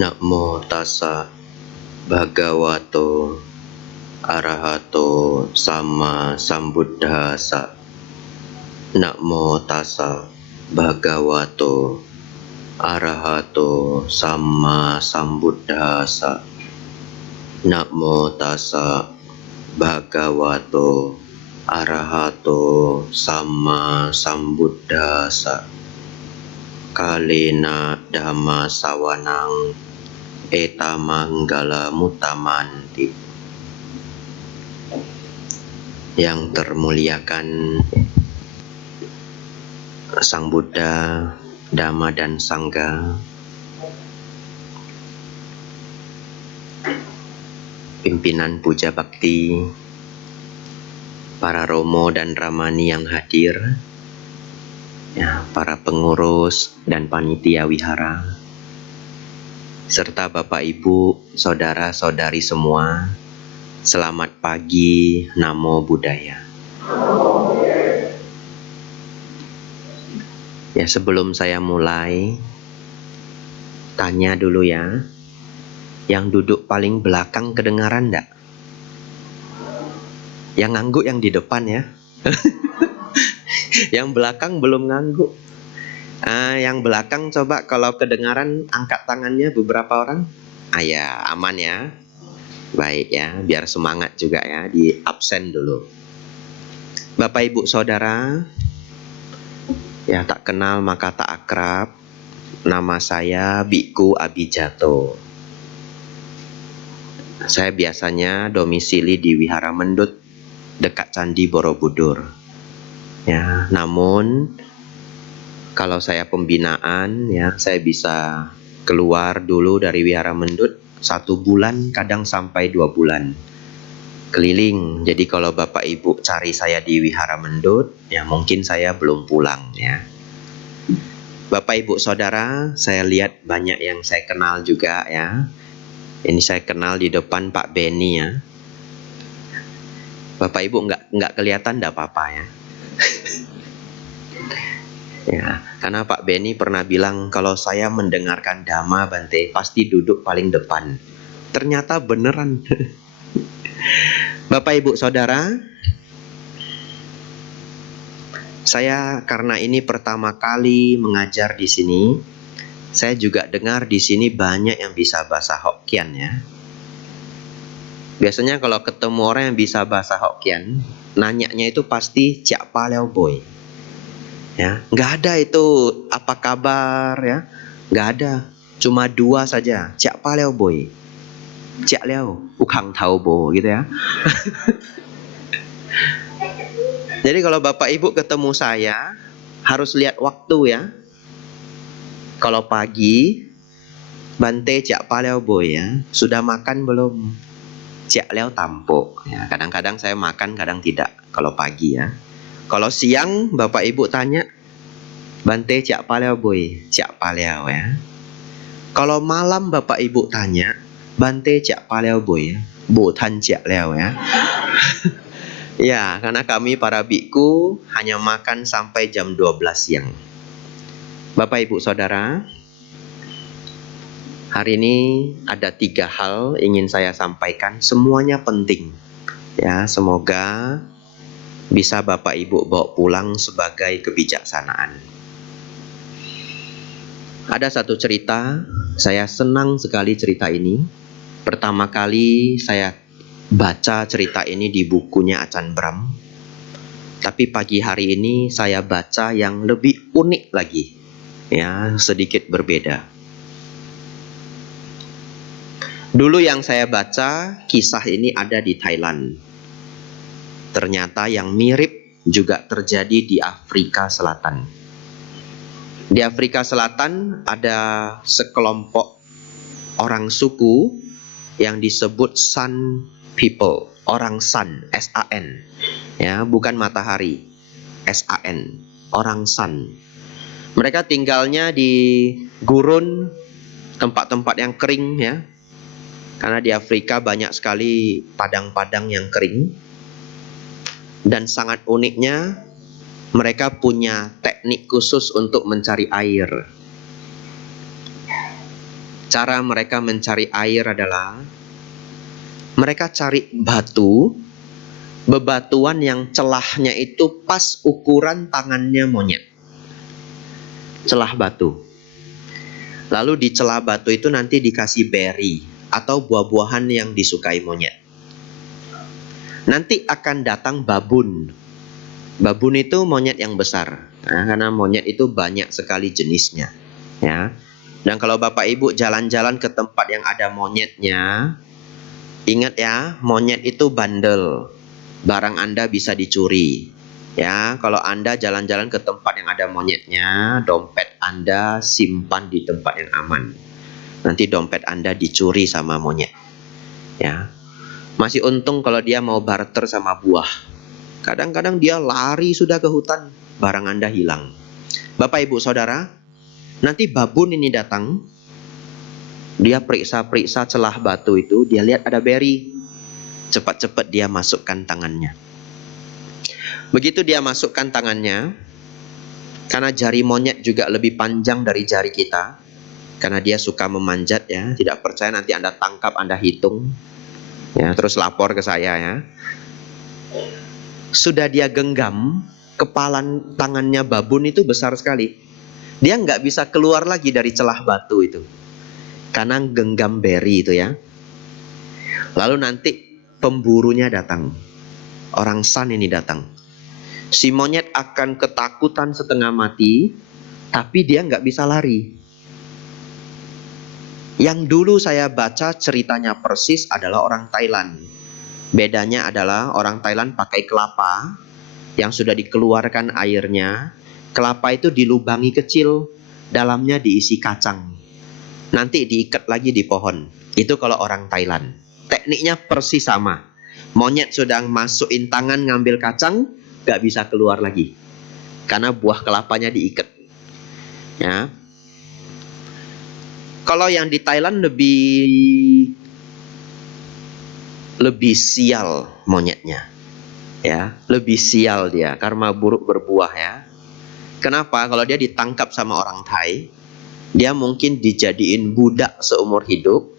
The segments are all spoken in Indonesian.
Namo tassa bhagavato arahato sama sambuddhassa. Namo tassa bhagavato arahato sama sambuddhassa. Namo tassa bhagavato arahato sama sambuddhassa. Kalena dhamma sawanang etamanggala mutamanti. Yang termuliakan Sang Buddha, Dhamma dan Sangha, pimpinan puja bakti, para romo dan ramani yang hadir, ya, para pengurus dan panitia wihara, serta Bapak Ibu, saudara-saudari semua, selamat pagi, Namo Buddhaya. Ya, sebelum saya mulai, tanya dulu ya, yang duduk paling belakang kedengaran enggak? Yang ngangguk yang di depan ya. Yang belakang belum ngangguk. Yang belakang coba kalau kedengaran angkat tangannya beberapa orang. Ya, aman ya. Baik ya, biar semangat juga ya, di absen dulu. Bapak Ibu Saudara, ya tak kenal maka tak akrab. Nama saya Biku Abijato. Saya biasanya domisili di Wihara Mendut dekat Candi Borobudur. Ya, namun kalau saya pembinaan ya, saya bisa keluar dulu dari Wihara Mendut 1 bulan, kadang sampai 2 bulan keliling. Jadi kalau Bapak Ibu cari saya di Wihara Mendut, ya mungkin saya belum pulang ya. Bapak Ibu Saudara, saya lihat banyak yang saya kenal juga ya. Ini saya kenal di depan Pak Beni ya. Bapak Ibu nggak kelihatan enggak apa-apa ya. Ya, karena Pak Beni pernah bilang kalau saya mendengarkan Dhamma Bante pasti duduk paling depan. Ternyata beneran. Bapak Ibu Saudara, saya karena ini pertama kali mengajar di sini, saya juga dengar di sini banyak yang bisa bahasa Hokkien ya. Biasanya kalau ketemu orang yang bisa bahasa Hokkien, nanyanya itu pasti Cak Pa Leo Boy. Ya, nggak ada itu apa kabar ya, nggak ada. Cuma 2 saja, Cak Pa Leo Boy, Cak Leo, Ukang Tau Bo gitu ya. Jadi kalau Bapak Ibu ketemu saya harus lihat waktu ya. Kalau pagi, Bante Cak Pa Leo Boy ya, sudah makan belum? Cak Leo Tampo. Ya, kadang-kadang saya makan, kadang tidak. Kalau pagi ya. Kalau siang Bapak Ibu tanya, Bante Cak Pa Leo Boy, Cak Pa Leo ya. Kalau malam Bapak Ibu tanya, Bante Cak Pa Leo Boy, Bo Tan Cak Leo ya. Ya, karena kami para biku hanya makan sampai jam 12 siang. Bapak Ibu Saudara, hari ini ada 3 hal ingin saya sampaikan, semuanya penting. Ya, semoga bisa Bapak Ibu bawa pulang sebagai kebijaksanaan. Ada satu cerita, saya senang sekali cerita ini. Pertama kali saya baca cerita ini di bukunya Acan Bram. Tapi pagi hari ini saya baca yang lebih unik lagi. Ya, sedikit berbeda. Dulu yang saya baca, kisah ini ada di Thailand. Ternyata yang mirip juga terjadi di Afrika Selatan. Di Afrika Selatan ada sekelompok orang suku yang disebut Sun People, orang Sun, S-A-N, ya, bukan matahari, S-A-N, orang Sun. Mereka tinggalnya di gurun, tempat-tempat yang kering ya, karena di Afrika banyak sekali padang-padang yang kering. Dan sangat uniknya, mereka punya teknik khusus untuk mencari air. Cara mereka mencari air adalah mereka cari batu, bebatuan yang celahnya itu pas ukuran tangannya monyet. Celah batu. Lalu di celah batu itu nanti dikasih berry atau buah-buahan yang disukai monyet. Nanti akan datang babun. Babun itu monyet yang besar. Nah, karena monyet itu banyak sekali jenisnya. Ya. Dan kalau Bapak Ibu jalan-jalan ke tempat yang ada monyetnya, ingat ya, monyet itu bandel. Barang Anda bisa dicuri. Ya, kalau Anda jalan-jalan ke tempat yang ada monyetnya, dompet Anda simpan di tempat yang aman. Nanti dompet Anda dicuri sama monyet. Ya. Masih untung kalau dia mau barter sama buah. Kadang-kadang dia lari sudah ke hutan, barang Anda hilang. Bapak Ibu Saudara, nanti babun ini datang, dia periksa-periksa celah batu itu, dia lihat ada berry. Cepat-cepat dia masukkan tangannya. Begitu dia masukkan tangannya, karena jari monyet juga lebih panjang dari jari kita, karena dia suka memanjat ya, tidak percaya nanti Anda tangkap, Anda hitung, ya, terus lapor ke saya ya. Sudah dia genggam, kepalan tangannya babun itu besar sekali. Dia nggak bisa keluar lagi dari celah batu itu, karena genggam berry itu ya. Lalu nanti pemburunya datang. Orang San ini datang. Si monyet akan ketakutan setengah mati, tapi dia nggak bisa lari. Yang dulu saya baca ceritanya persis adalah orang Thailand. Bedanya adalah orang Thailand pakai kelapa yang sudah dikeluarkan airnya. Kelapa itu dilubangi kecil, dalamnya diisi kacang. Nanti diikat lagi di pohon. Itu kalau orang Thailand. Tekniknya persis sama. Monyet sudah masukin tangan ngambil kacang, gak bisa keluar lagi. Karena buah kelapanya diikat. Ya. Kalau yang di Thailand lebih sial monyetnya. Ya, lebih sial dia, karma buruk berbuah ya. Kenapa? Kalau dia ditangkap sama orang Thai, dia mungkin dijadiin budak seumur hidup.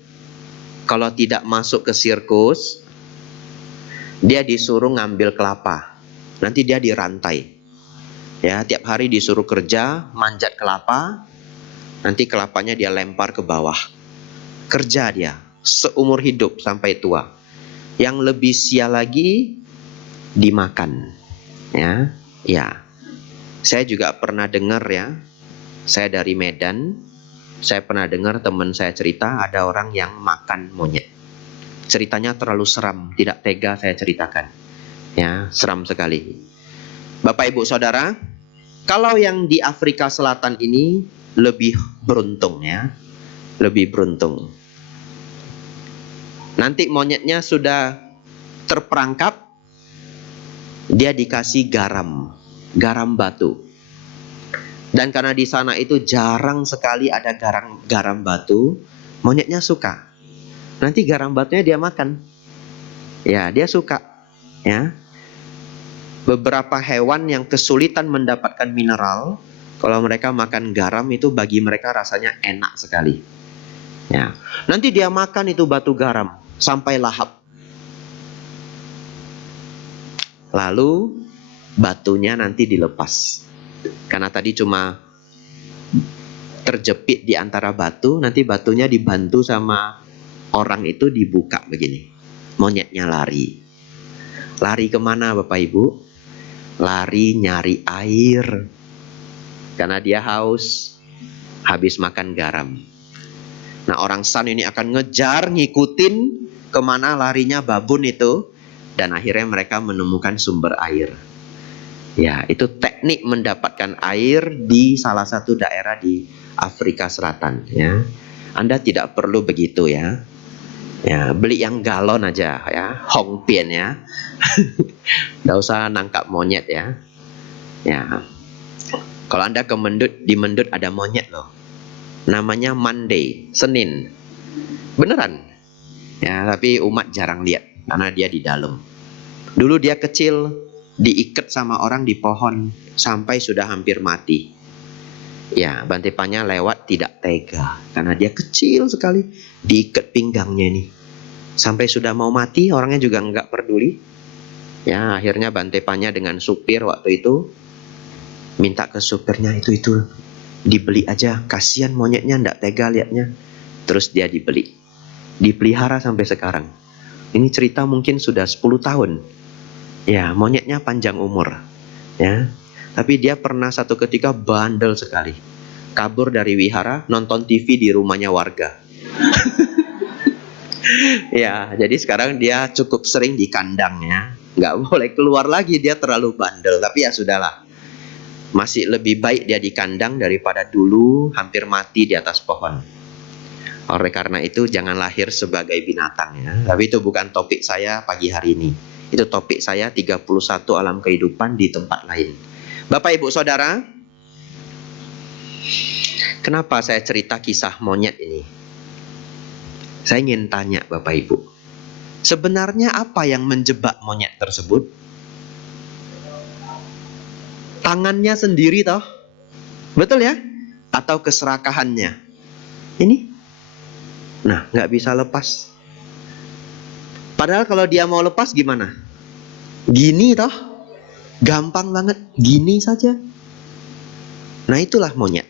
Kalau tidak masuk ke sirkus, dia disuruh ngambil kelapa. Nanti dia dirantai. Ya, tiap hari disuruh kerja, manjat kelapa. Nanti kelapanya dia lempar ke bawah. Kerja dia seumur hidup sampai tua. Yang lebih sial lagi dimakan. Ya, ya. Saya juga pernah dengar ya. Saya dari Medan. Saya pernah dengar teman saya cerita ada orang yang makan monyet. Ceritanya terlalu seram, tidak tega saya ceritakan. Ya, seram sekali. Bapak Ibu Saudara, kalau yang di Afrika Selatan ini lebih beruntung ya. Lebih beruntung. Nanti monyetnya sudah terperangkap, dia dikasih garam batu. Dan karena di sana itu jarang sekali ada garam batu, monyetnya suka. Nanti garam batunya dia makan. Ya, dia suka. Ya. Beberapa hewan yang kesulitan mendapatkan mineral, kalau mereka makan garam itu bagi mereka rasanya enak sekali. Ya. Nanti dia makan itu batu garam sampai lahap. Lalu batunya nanti dilepas. Karena tadi cuma terjepit di antara batu, nanti batunya dibantu sama orang itu dibuka begini. Monyetnya lari. Lari kemana Bapak Ibu? Lari nyari air. Karena dia haus, habis makan garam. Nah, orang San ini akan ngejar, ngikutin kemana larinya babun itu. Dan akhirnya mereka menemukan sumber air. Ya, itu teknik mendapatkan air di salah satu daerah di Afrika Selatan. Ya, Anda tidak perlu begitu ya. Ya, beli yang galon aja ya, hongpian ya. Nggak usah nangkap monyet ya. Ya, kalau Anda ke Mendut, di Mendut ada monyet loh. Namanya Monday, Senin. Beneran. Ya, tapi umat jarang lihat karena dia di dalam. Dulu dia kecil, diikat sama orang di pohon sampai sudah hampir mati. Ya, Bante Panya lewat tidak tega karena dia kecil sekali, diikat pinggangnya nih. Sampai sudah mau mati, orangnya juga nggak peduli. Ya, akhirnya Bante Panya dengan supir waktu itu minta ke supirnya, itu dibeli aja, kasihan monyetnya, nggak tega liatnya. Terus dia dipelihara sampai sekarang. Ini cerita mungkin sudah 10 tahun. Ya, monyetnya panjang umur. Ya, tapi dia pernah satu ketika bandel sekali, kabur dari wihara, nonton TV di rumahnya warga. Ya, jadi sekarang dia cukup sering di kandang ya, nggak boleh keluar lagi, dia terlalu bandel. Tapi ya sudahlah, masih lebih baik dia di kandang daripada dulu hampir mati di atas pohon. Oleh karena itu jangan lahir sebagai binatang ya. Tapi itu bukan topik saya pagi hari ini. Itu topik saya 31 alam kehidupan di tempat lain. Bapak Ibu Saudara, kenapa saya cerita kisah monyet ini? Saya ingin tanya Bapak Ibu, sebenarnya apa yang menjebak monyet tersebut? Tangannya sendiri toh? Betul ya? Atau keserakahannya? Ini? Nah, nggak bisa lepas. Padahal kalau dia mau lepas gimana? Gini toh? Gampang banget, gini saja. Nah itulah monyet.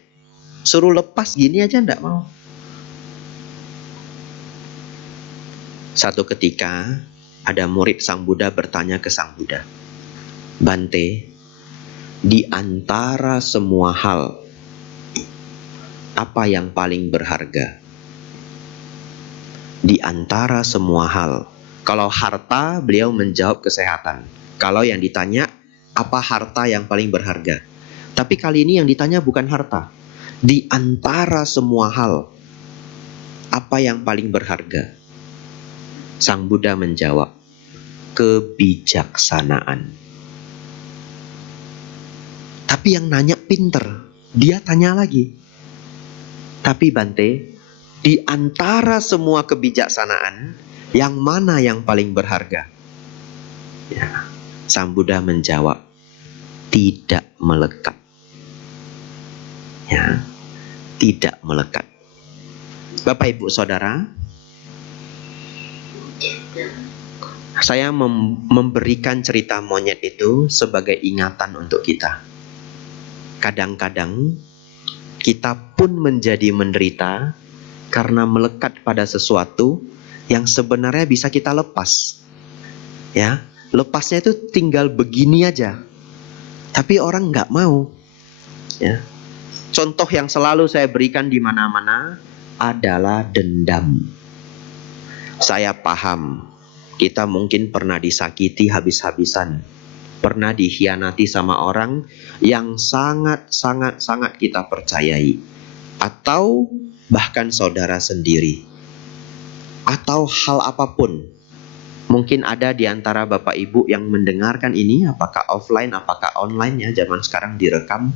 Suruh lepas gini aja nggak mau. Satu ketika ada murid Sang Buddha bertanya ke Sang Buddha, Bante, di antara semua hal, apa yang paling berharga? Di antara semua hal. Kalau harta, beliau menjawab kesehatan. Kalau yang ditanya, apa harta yang paling berharga? Tapi kali ini yang ditanya bukan harta. Di antara semua hal, apa yang paling berharga? Sang Buddha menjawab, kebijaksanaan. Tapi yang nanya pinter, dia tanya lagi. Tapi Bante, di antara semua kebijaksanaan, yang mana yang paling berharga? Ya, Sang Buddha menjawab, tidak melekat. Ya, tidak melekat. Bapak Ibu Saudara, saya memberikan cerita monyet itu sebagai ingatan untuk kita. Kadang-kadang kita pun menjadi menderita karena melekat pada sesuatu yang sebenarnya bisa kita lepas. Ya, lepasnya itu tinggal begini aja. Tapi orang nggak mau. Ya. Contoh yang selalu saya berikan di mana-mana adalah dendam. Saya paham, kita mungkin pernah disakiti habis-habisan, pernah dikhianati sama orang yang sangat kita percayai, atau bahkan saudara sendiri. Atau hal apapun. Mungkin ada di antara Bapak Ibu yang mendengarkan ini, apakah offline, apakah online ya, zaman sekarang direkam,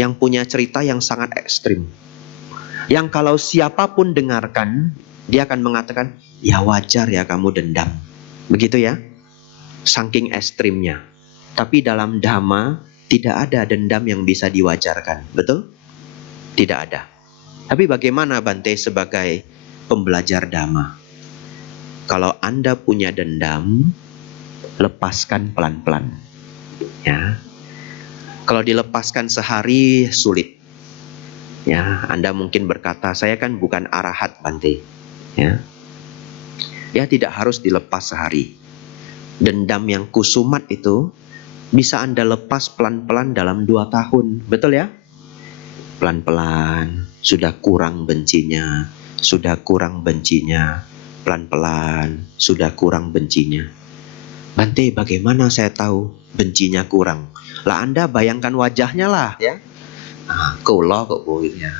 yang punya cerita yang sangat ekstrim. Yang kalau siapapun dengarkan, dia akan mengatakan, ya wajar ya kamu dendam. Begitu ya? Saking ekstrimnya. Tapi dalam Dhamma, tidak ada dendam yang bisa diwajarkan. Betul? Tidak ada. Tapi bagaimana Bante sebagai pembelajar Dhamma? Kalau Anda punya dendam, lepaskan pelan-pelan. Ya. Kalau dilepaskan sehari sulit. Ya, Anda mungkin berkata, saya kan bukan arahat Bante. Ya. Ya, tidak harus dilepas sehari. Dendam yang kusumat itu bisa Anda lepas pelan-pelan dalam 2 tahun. Betul ya? Pelan-pelan, sudah kurang bencinya, pelan-pelan, sudah kurang bencinya. Bante, bagaimana saya tahu bencinya kurang? Lah Anda bayangkan wajahnya lah ya. Kula kok ya.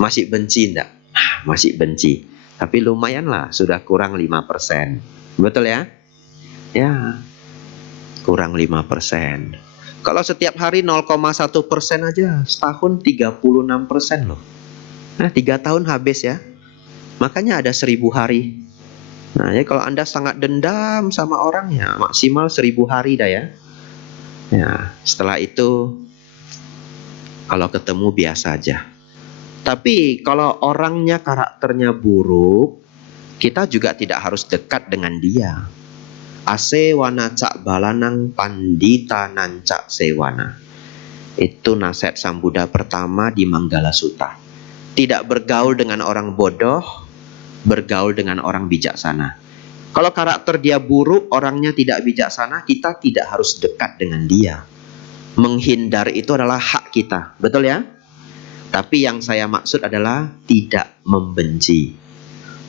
Masih benci enggak? Masih benci. Tapi lumayan lah, sudah kurang 5%. Betul ya? Ya, kurang 5%. Kalau setiap hari 0,1% aja, setahun 36% loh. Nah, 3 tahun habis ya. Makanya ada 1000 hari. Nah, jadi kalau Anda sangat dendam sama orang ya, maksimal 1000 hari dah ya. Ya, setelah itu Kalau ketemu biasa aja. Tapi kalau orangnya karakternya buruk, kita juga tidak harus dekat dengan dia. Asewana cak balanang pandita nancak sewana. Itu nasihat Sang Buddha pertama di Manggala Sutta. Tidak bergaul dengan orang bodoh, bergaul dengan orang bijaksana. Kalau karakter dia buruk, orangnya tidak bijaksana, kita tidak harus dekat dengan dia. Menghindar itu adalah hak kita, betul ya? Tapi yang saya maksud adalah tidak membenci.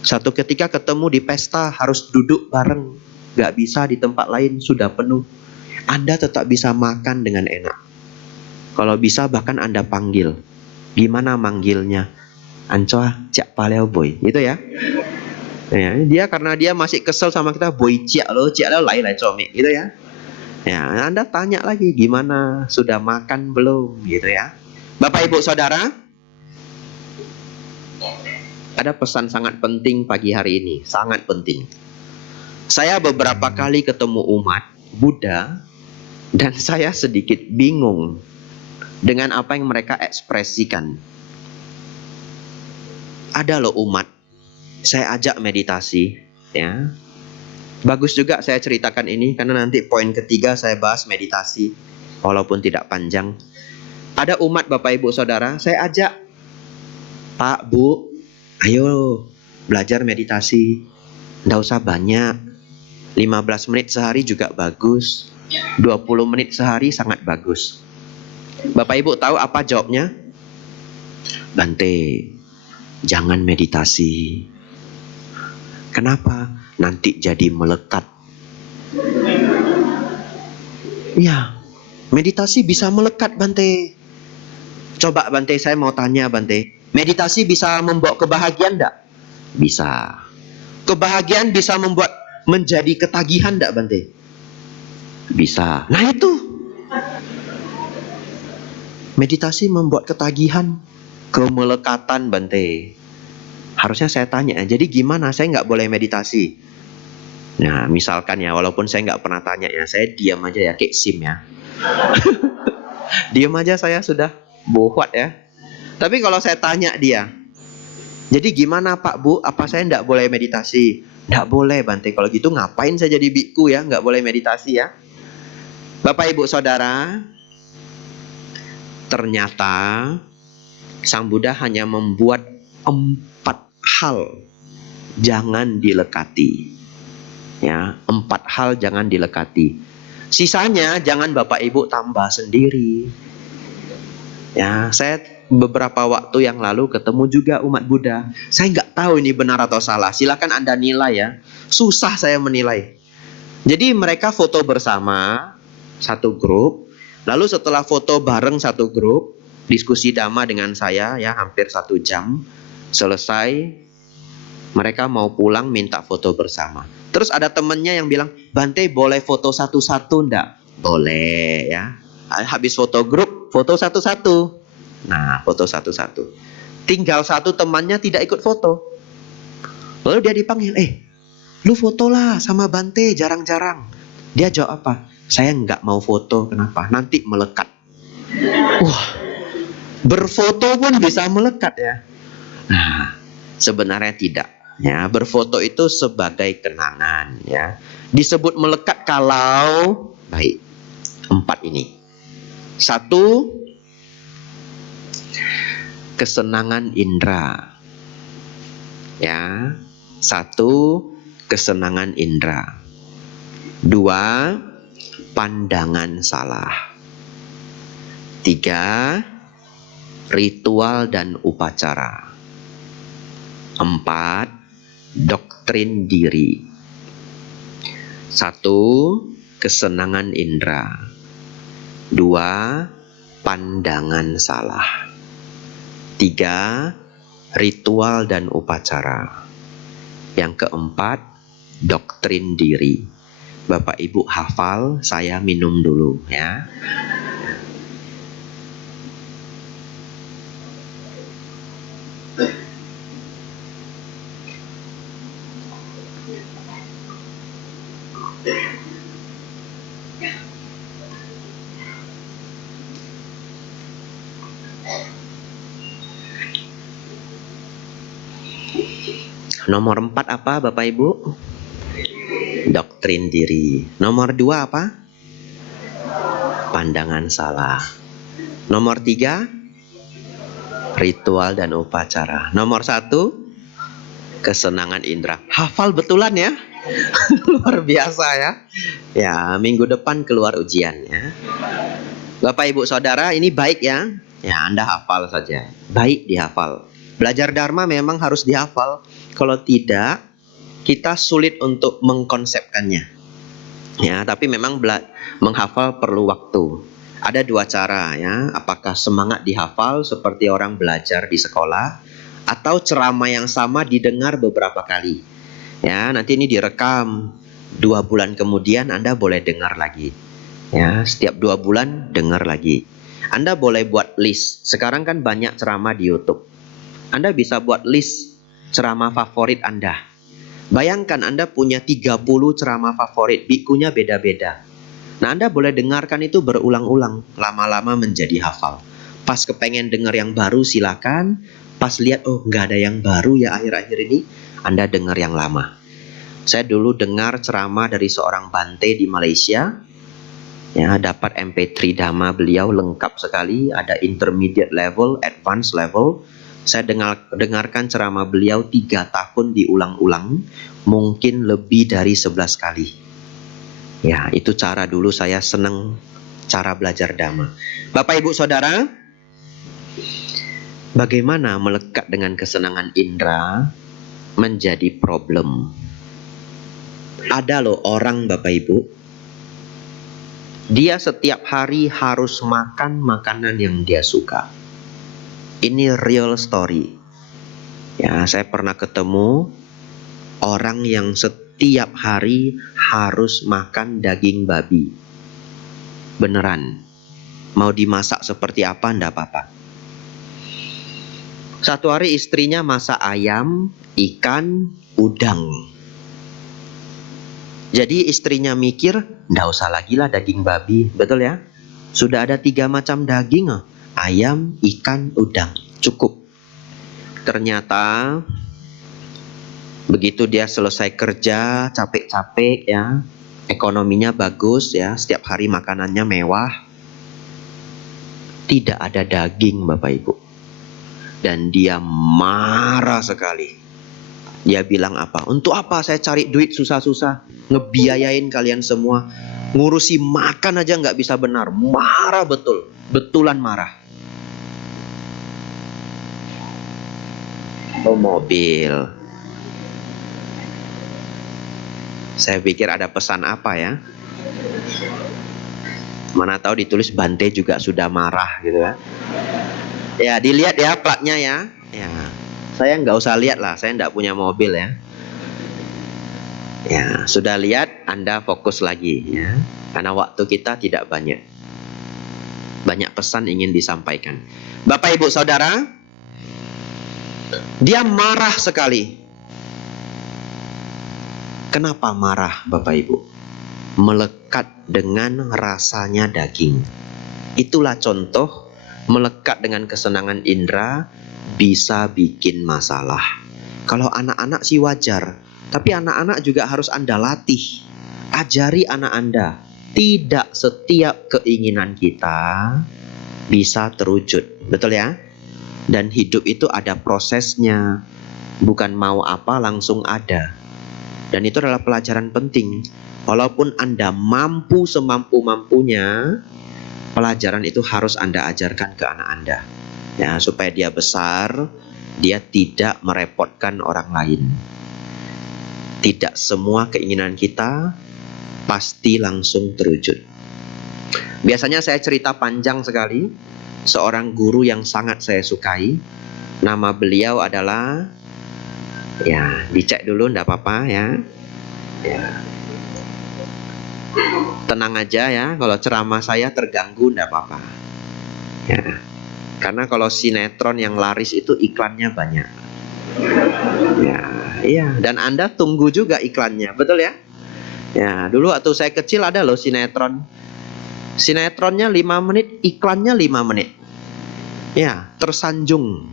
Satu ketika ketemu di pesta harus duduk bareng, gak bisa di tempat lain sudah penuh. Anda tetap bisa makan dengan enak. Kalau bisa bahkan Anda panggil. Gimana manggilnya? Ancoa cak paleo boy, gitu ya. Ya, dia karena dia masih kesel sama kita, boy cak lo lain comik, gitu ya. Ya, Anda tanya lagi, gimana? Sudah makan belum? Gitu ya. Bapak Ibu Saudara, ada pesan sangat penting pagi hari ini, sangat penting. Saya beberapa kali ketemu umat Buddha dan saya sedikit bingung dengan apa yang mereka ekspresikan. Ada loh umat, saya ajak meditasi, ya. Bagus juga saya ceritakan ini karena nanti poin ketiga saya bahas meditasi, walaupun tidak panjang. Ada umat Bapak Ibu Saudara, saya ajak, Pak, Bu, ayo belajar meditasi. Nggak usah banyak, 15 menit sehari juga bagus, 20 menit sehari sangat bagus. Bapak Ibu tahu apa jawabnya? Bante, jangan meditasi. Kenapa? Nanti jadi melekat. Ya, meditasi bisa melekat Bante. Coba Bante, saya mau tanya Bante, meditasi bisa membawa kebahagiaan enggak? Bisa. Kebahagiaan bisa membuat menjadi ketagihan enggak Bante? Bisa. Nah itu, meditasi membuat ketagihan, kemelekatan Bante. Harusnya saya tanya, jadi gimana saya nggak boleh meditasi? Nah misalkan ya, walaupun saya nggak pernah tanya ya, saya diam aja ya, kayak SIM ya. Diam aja saya sudah bohwat ya. Tapi kalau saya tanya dia, jadi gimana Pak Bu, apa saya nggak boleh meditasi? Nggak boleh Bante, kalau gitu ngapain saya jadi biku ya, nggak boleh meditasi ya. Bapak Ibu Saudara, ternyata Sang Buddha hanya membuat 4 hal jangan dilekati. Ya, 4 hal jangan dilekati. Sisanya jangan Bapak Ibu tambah sendiri. Ya, saya beberapa waktu yang lalu ketemu juga umat Buddha. Saya nggak tahu ini benar atau salah. Silakan Anda nilai ya. Susah saya menilai. Jadi mereka foto bersama satu grup. Lalu setelah foto bareng satu grup, diskusi dhamma dengan saya ya hampir 1 jam. Selesai, mereka mau pulang minta foto bersama. Terus ada temennya yang bilang, Bante boleh foto satu-satu enggak? Boleh ya. Habis foto grup, foto satu-satu. Nah, foto satu-satu. Tinggal satu temannya tidak ikut foto. Lalu dia dipanggil, lu fotolah sama Bante jarang-jarang. Dia jawab apa? Saya enggak mau foto, kenapa? Nanti melekat. Wah, berfoto pun bisa melekat ya. Nah, sebenarnya tidak. Ya, berfoto itu sebagai kenangan. Ya, disebut melekat kalau baik 4 ini. 1, kesenangan indera. Ya, 1, kesenangan indera. 2, pandangan salah. 3, ritual dan upacara. 4, doktrin diri. 1, kesenangan indera. 2, pandangan salah. 3, ritual dan upacara. Yang keempat, doktrin diri. Bapak Ibu hafal, saya minum dulu ya. Nomor 4 apa Bapak Ibu? Doktrin diri. Nomor 2 apa? Pandangan salah. Nomor 3, ritual dan upacara. Nomor 1, kesenangan indera. Hafal betulan ya. Luar biasa ya. Ya, minggu depan keluar ujiannya. Bapak Ibu Saudara, ini baik ya. Ya, Anda hafal saja. Baik dihafal. Belajar Dharma memang harus dihafal. Kalau tidak, kita sulit untuk mengkonsepkannya. Ya, tapi memang menghafal perlu waktu. Ada 2 cara ya. Apakah semangat dihafal seperti orang belajar di sekolah, atau ceramah yang sama didengar beberapa kali. Ya, nanti ini direkam. 2 bulan kemudian Anda boleh dengar lagi. Ya, setiap 2 bulan dengar lagi. Anda boleh buat list. Sekarang kan banyak ceramah di YouTube. Anda bisa buat list ceramah favorit Anda. Bayangkan Anda punya 30 ceramah favorit, bikunya beda-beda. Nah, Anda boleh dengarkan itu berulang-ulang, lama-lama menjadi hafal. Pas kepengen dengar yang baru silakan. Pas lihat, oh nggak ada yang baru ya akhir-akhir ini, Anda dengar yang lama. Saya dulu dengar ceramah dari seorang Bante di Malaysia. Ya, dapat MP3 Dhamma beliau lengkap sekali, ada intermediate level, advanced level. Saya dengarkan ceramah beliau 3 tahun diulang-ulang, mungkin lebih dari 11 kali. Ya, itu cara dulu saya senang cara belajar Dhamma. Bapak Ibu Saudara, bagaimana melekat dengan kesenangan indera menjadi problem. Ada loh orang Bapak Ibu, dia setiap hari harus makan makanan yang dia suka. Ini real story. Ya, saya pernah ketemu orang yang setiap hari harus makan daging babi. Beneran. Mau dimasak seperti apa enggak apa-apa. Satu hari istrinya masak ayam, ikan, udang. Jadi istrinya mikir, enggak usah lagi lah daging babi. Betul ya? Sudah ada 3 macam daging. Ayam, ikan, udang. Cukup. Ternyata begitu dia selesai kerja, capek-capek ya, ekonominya bagus ya, setiap hari makanannya mewah, tidak ada daging Bapak Ibu. Dan dia marah sekali. Dia bilang apa? Untuk apa saya cari duit susah-susah, ngebiayain kalian semua, ngurusi makan aja nggak bisa benar. Marah betul, betulan marah. Oh, mobil. Saya pikir ada pesan apa ya? Mana tahu ditulis Bante juga sudah marah gitu ya. Ya, dilihat ya platnya ya. Ya, saya nggak usah lihat lah, saya nggak punya mobil ya. Ya, sudah lihat, Anda fokus lagi ya. Karena waktu kita tidak banyak. Banyak pesan ingin disampaikan. Bapak Ibu Saudara, dia marah sekali. Kenapa marah Bapak Ibu? Melekat dengan rasanya daging. Itulah contoh melekat dengan kesenangan indera bisa bikin masalah. Kalau anak-anak sih wajar, tapi anak-anak juga harus Anda latih. Ajari anak Anda, tidak setiap keinginan kita bisa terwujud. Betul ya? Dan hidup itu ada prosesnya. Bukan mau apa langsung ada. Dan itu adalah pelajaran penting. Walaupun Anda mampu semampu-mampunya, pelajaran itu harus Anda ajarkan ke anak Anda. Ya, supaya dia besar, dia tidak merepotkan orang lain. Tidak semua keinginan kita pasti langsung terwujud. Biasanya saya cerita panjang sekali. Seorang guru yang sangat saya sukai. Nama beliau adalah, ya dicek dulu enggak apa-apa ya. Ya. Tenang aja ya, kalau ceramah saya terganggu enggak apa-apa. Ya. Karena kalau sinetron yang laris itu iklannya banyak. Ya, iya, dan Anda tunggu juga iklannya, betul ya? Ya, dulu waktu saya kecil ada loh sinetron. Sinetronnya 5 menit, iklannya 5 menit. Ya, tersanjung.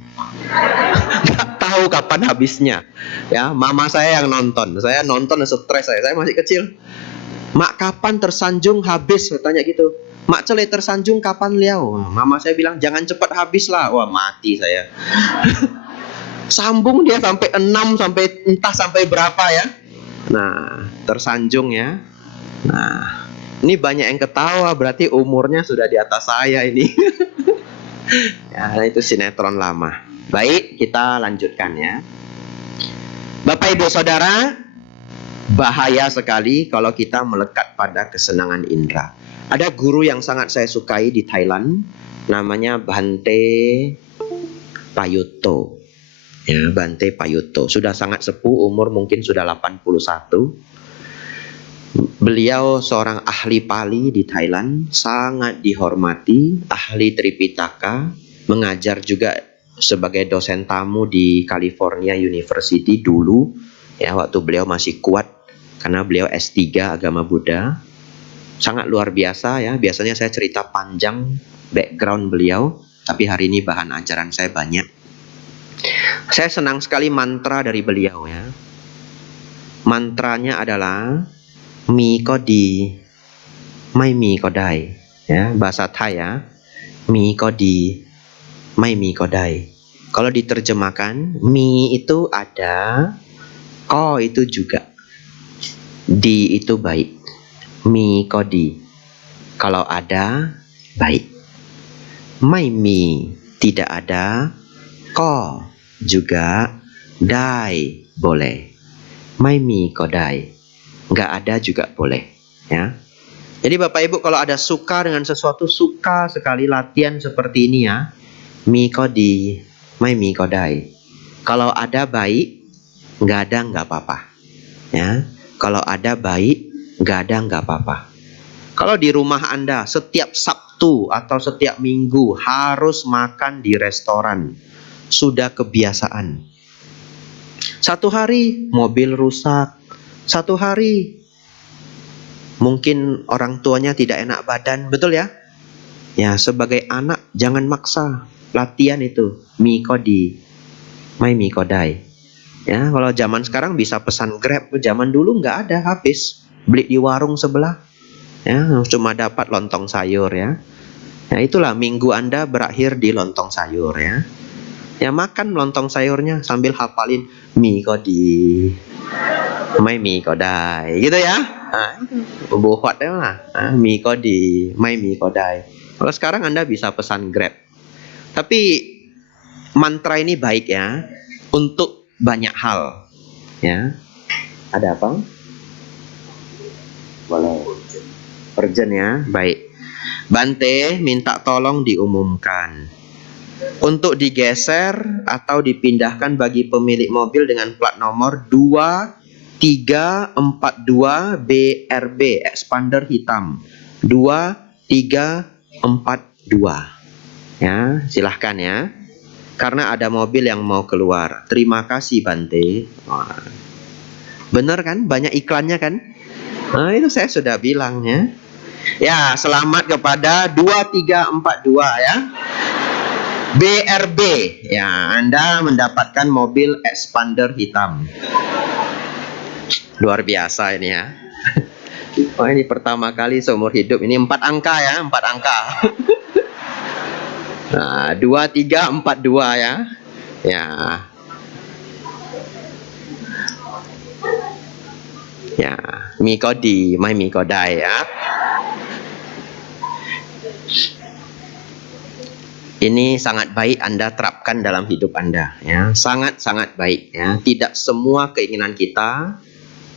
Gak tahu tahu kapan habisnya. Ya, mama saya yang nonton. Saya nonton stres saya masih kecil. Mak, kapan tersanjung habis? Saya tanya gitu. Mak Cele, tersanjung kapan liau? Mama saya bilang jangan cepat habis lah. Wah, mati saya. Sambung dia sampai 6, sampai entah sampai berapa ya. Nah, tersanjung ya. Nah, ini banyak yang ketawa, berarti umurnya sudah di atas saya ini. Ya, itu sinetron lama. Baik, kita lanjutkan ya. Bapak Ibu Saudara, bahaya sekali kalau kita melekat pada kesenangan indera. Ada guru yang sangat saya sukai di Thailand, namanya Bhante Payutto. Ya, Bhante Payutto. Sudah sangat sepuh, umur mungkin sudah 81. Beliau seorang ahli Pali di Thailand, sangat dihormati, ahli Tripitaka, mengajar juga sebagai dosen tamu di California University dulu, ya, waktu beliau masih kuat, karena beliau S3 agama Buddha. Sangat luar biasa ya, biasanya saya cerita panjang background beliau, tapi hari ini bahan ajaran saya banyak. Saya senang sekali mantra dari beliau ya. Mantranya adalah Mi ko di, mai mi ko dai. Ya, bahasa Thai ya. Mi ko di, mai mi ko dai. Kalau diterjemahkan, mi itu ada, ko itu juga, di itu baik. Mi ko di, kalau ada, baik. Mai mi, tidak ada, ko juga, dai, boleh. Mai mi ko dai, nggak ada juga boleh ya. Jadi Bapak Ibu kalau ada suka dengan sesuatu, suka sekali latihan seperti ini ya. Mi ko di, mai mi ko dai. Kalau ada baik, nggak ada nggak apa-apa ya. Kalau ada baik, nggak ada nggak apa-apa. Kalau di rumah Anda setiap Sabtu atau setiap Minggu harus makan di restoran, sudah kebiasaan. Satu hari mobil rusak, satu hari mungkin orang tuanya tidak enak badan, betul ya? Ya, sebagai anak jangan maksa, latihan itu mi ko di, mai mi ko dai. Ya, kalau zaman sekarang bisa pesan Grab, zaman dulu nggak ada, habis beli di warung sebelah. Ya, cuma dapat lontong sayur ya. Nah, itulah minggu Anda berakhir di lontong sayur ya. Ya, makan lontong sayurnya sambil hafalin mi ko di, mai mi ko dai, gitu ya. Buat ya lah. Mi ko di, mai mi ko dai. Kalau sekarang Anda bisa pesan Grab. Tapi mantra ini baik ya untuk banyak hal. Ya. Ada apa? Boleh. Urgent ya. Baik. Bante minta tolong diumumkan. Untuk digeser atau dipindahkan bagi pemilik mobil dengan plat nomor 2342 BRB expander hitam 2342. Ya, silahkan ya. Karena ada mobil yang mau keluar. Terima kasih Bante. Bener kan? Banyak iklannya kan? Nah, itu saya sudah bilang ya. Ya, selamat kepada 2342 ya. BRB, ya, Anda mendapatkan mobil expander hitam. Luar biasa ini ya. Oh, ini pertama kali seumur hidup. Ini 4 angka ya, 4 angka. Nah, 2342 ya. Ya. Ya, mi ko di, mai mi ko dai ya. Ini sangat baik Anda terapkan dalam hidup Anda ya. Sangat-sangat baik ya. Tidak semua keinginan kita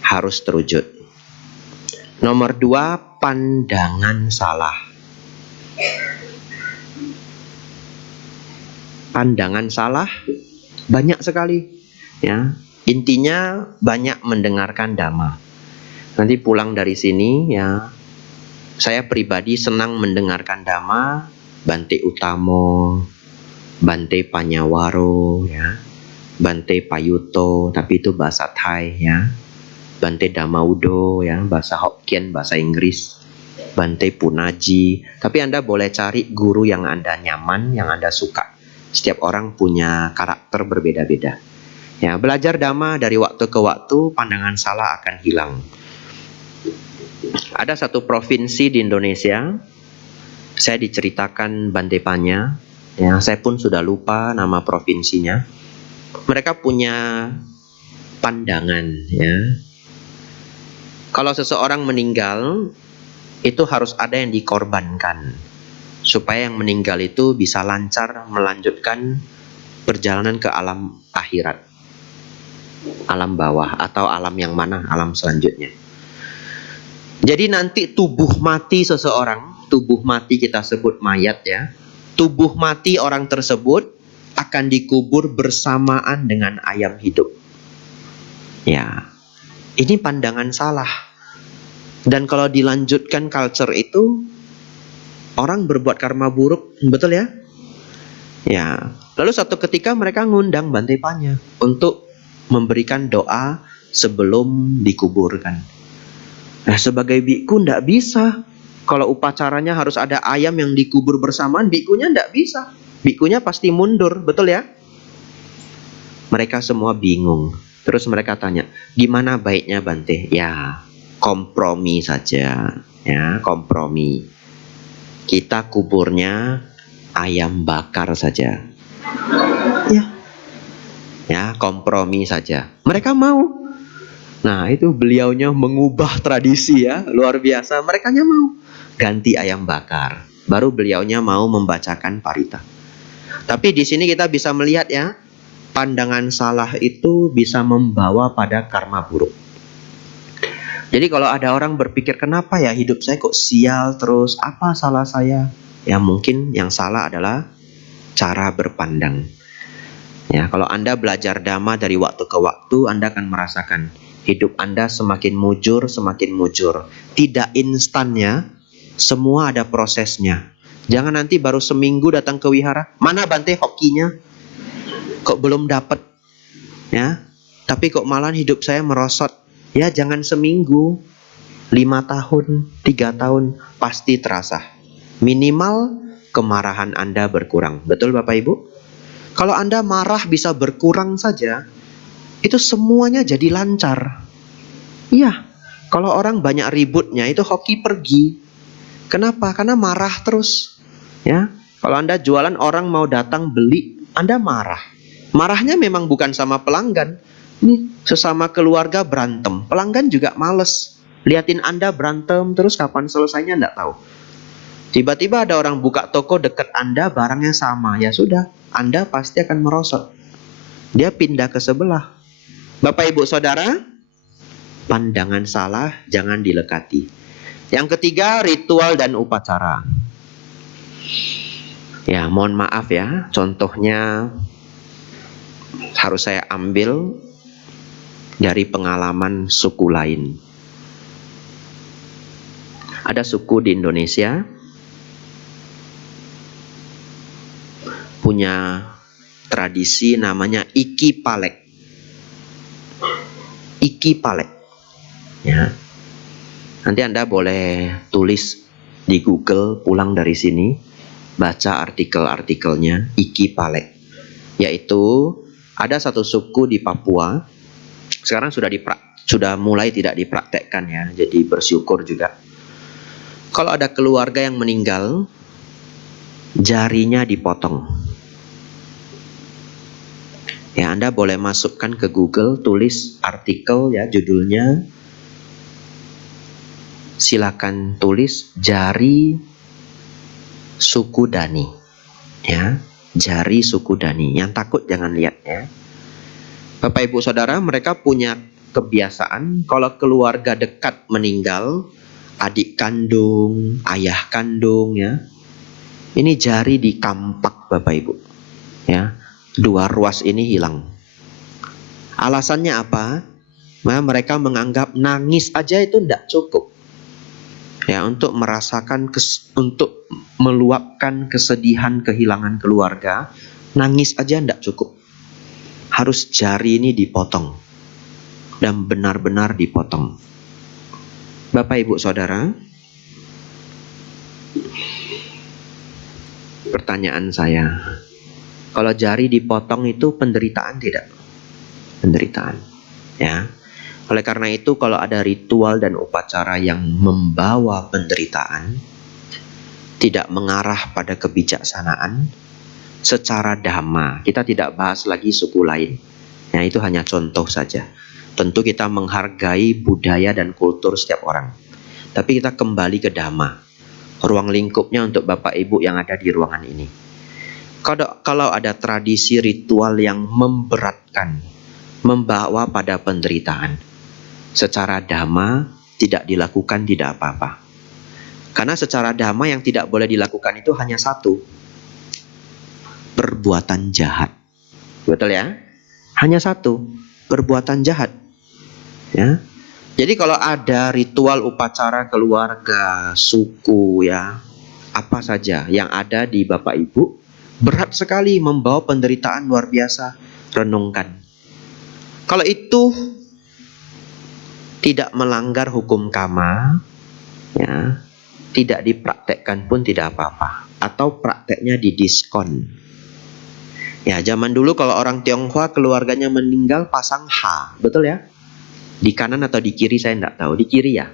harus terwujud. Nomor 2, pandangan salah. Pandangan salah banyak sekali ya. Intinya banyak mendengarkan dhamma. Nanti pulang dari sini ya, saya pribadi senang mendengarkan dhamma. Bante Utamo, Bante Panyawaro ya, Bante Payutto, tapi itu bahasa Thai ya. Bante Damaudo ya, bahasa Hokkien, bahasa Inggris. Bante Punaji. Tapi Anda boleh cari guru yang Anda nyaman, yang Anda suka. Setiap orang punya karakter berbeda-beda. Ya, belajar dhamma dari waktu ke waktu, pandangan salah akan hilang. Ada satu provinsi di Indonesia, saya diceritakan Bantepanya, ya, saya pun sudah lupa nama provinsinya. Mereka punya pandangan, ya. Kalau seseorang meninggal, itu harus ada yang dikorbankan supaya yang meninggal itu bisa lancar melanjutkan perjalanan ke alam akhirat, alam bawah, atau alam yang mana, alam selanjutnya. Jadi nanti tubuh mati seseorang, tubuh mati kita sebut mayat ya, tubuh mati orang tersebut akan dikubur bersamaan dengan ayam hidup. Ya, ini pandangan salah. Dan kalau dilanjutkan culture itu, orang berbuat karma buruk, betul ya? Ya, lalu satu ketika mereka ngundang Bantepanya untuk memberikan doa sebelum dikuburkan. Nah, sebagai biku ndak bisa. Kalau upacaranya harus ada ayam yang dikubur bersamaan, bikunya ndak bisa. Bikunya pasti mundur, betul ya? Mereka semua bingung. Terus mereka tanya, gimana baiknya Bante? Ya, kompromi saja. Ya, kompromi. Kita kuburnya ayam bakar saja. Ya, kompromi saja. Mereka mau. Nah, itu beliaunya mengubah tradisi ya, luar biasa. Merekanya mau ganti ayam bakar. Baru beliaunya mau membacakan parita. Tapi di sini kita bisa melihat ya, pandangan salah itu bisa membawa pada karma buruk. Jadi kalau ada orang berpikir, kenapa ya hidup saya kok sial terus, apa salah saya? Ya mungkin yang salah adalah cara berpandang. Ya, kalau Anda belajar dhamma dari waktu ke waktu, Anda akan merasakan hidup Anda semakin mujur, semakin mujur. Tidak instannya, semua ada prosesnya. Jangan nanti baru seminggu datang ke wihara, mana Bante hokinya? Kok belum dapat? Ya, tapi kok malah hidup saya merosot. Ya jangan seminggu, 5 tahun, 3 tahun, pasti terasa. Minimal kemarahan Anda berkurang. Betul Bapak Ibu? Kalau Anda marah bisa berkurang saja, itu semuanya jadi lancar. Iya, kalau orang banyak ributnya itu hoki pergi. Kenapa? Karena marah terus. Ya, kalau Anda jualan orang mau datang beli, Anda marah. Marahnya memang bukan sama pelanggan. Nih, sesama keluarga berantem. Pelanggan juga males. Liatin Anda berantem terus kapan selesainya enggak tahu. Tiba-tiba ada orang buka toko dekat Anda, barangnya sama. Ya sudah, Anda pasti akan merosot. Dia pindah ke sebelah. Bapak Ibu Saudara, pandangan salah jangan dilekati. Yang ketiga, ritual dan upacara. Ya, mohon maaf ya, contohnya harus saya ambil dari pengalaman suku lain. Ada suku di Indonesia punya tradisi namanya Iki Palek. Iki Palek. Ya. Nanti Anda boleh tulis di Google pulang dari sini, baca artikel-artikelnya Iki Palek. Yaitu ada satu suku di Papua, sekarang sudah mulai tidak dipraktekkan ya, jadi bersyukur juga. Kalau ada keluarga yang meninggal, jarinya dipotong. Ya, Anda boleh masukkan ke Google, tulis artikel ya, judulnya. Silakan tulis jari suku Dani. Ya, jari suku Dani. Yang takut jangan lihat ya. Bapak Ibu Saudara, mereka punya kebiasaan kalau keluarga dekat meninggal, adik kandung, ayah kandung ya. Ini jari dikampak Bapak Ibu. Ya. Dua ruas ini hilang. Alasannya apa? Nah, mereka menganggap nangis aja itu tidak cukup. Ya, untuk merasakan untuk meluapkan kesedihan kehilangan keluarga, nangis aja tidak cukup. Harus jari ini dipotong. Dan benar-benar dipotong. Bapak Ibu Saudara, pertanyaan saya, kalau jari dipotong itu penderitaan tidak? penderitaan. Ya. Oleh karena itu, kalau ada ritual dan upacara yang membawa penderitaan, tidak mengarah pada kebijaksanaan, secara dhamma, kita tidak bahas lagi suku lain. Ya, itu hanya contoh saja. Tentu kita menghargai budaya dan kultur setiap orang. Tapi kita kembali ke dhamma. Ruang lingkupnya untuk Bapak Ibu yang ada di ruangan ini. Kalau ada tradisi ritual yang memberatkan, membawa pada penderitaan, secara dhamma tidak dilakukan, tidak apa-apa. Karena secara dhamma yang tidak boleh dilakukan itu hanya satu, perbuatan jahat. Betul ya? Hanya satu, perbuatan jahat. Ya. Jadi kalau ada ritual upacara keluarga, suku, ya, apa saja yang ada di Bapak Ibu, berat sekali, membawa penderitaan luar biasa. Renungkan. Kalau itu tidak melanggar hukum kama, ya, tidak dipraktekkan pun tidak apa-apa. Atau prakteknya didiskon. Ya, zaman dulu kalau orang Tionghoa keluarganya meninggal pasang H, betul ya? Di kanan atau di kiri saya tidak tahu, di kiri ya.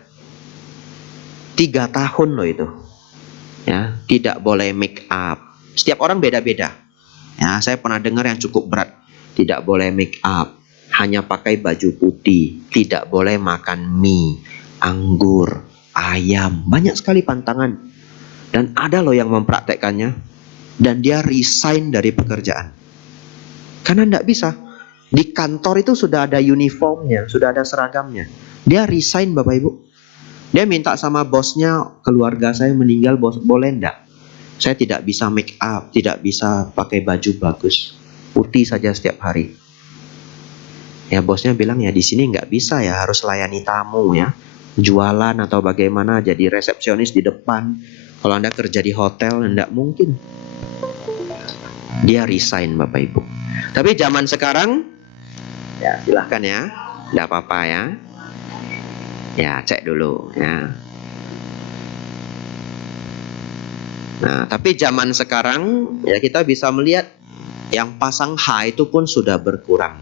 3 tahun loh itu. Ya, tidak boleh make up. Setiap orang beda-beda. Ya, saya pernah dengar yang cukup berat. Tidak boleh make up, hanya pakai baju putih, tidak boleh makan mie, anggur, ayam, banyak sekali pantangan. Dan ada loh yang mempraktekkannya, dan dia resign dari pekerjaan. Karena tidak bisa. Di kantor itu sudah ada uniformnya, sudah ada seragamnya. Dia resign Bapak Ibu. Dia minta sama bosnya, keluarga saya meninggal, bos, boleh enggak? Saya tidak bisa make up, tidak bisa pakai baju bagus, putih saja setiap hari. Ya bosnya bilang ya di sini nggak bisa ya, harus layani tamu ya, jualan atau bagaimana, jadi resepsionis di depan. Kalau Anda kerja di hotel enggak mungkin. Dia resign Bapak Ibu. Tapi zaman sekarang, ya silahkan ya, enggak apa-apa ya. Ya cek dulu ya. Nah tapi zaman sekarang ya kita bisa melihat yang pasang H itu pun sudah berkurang.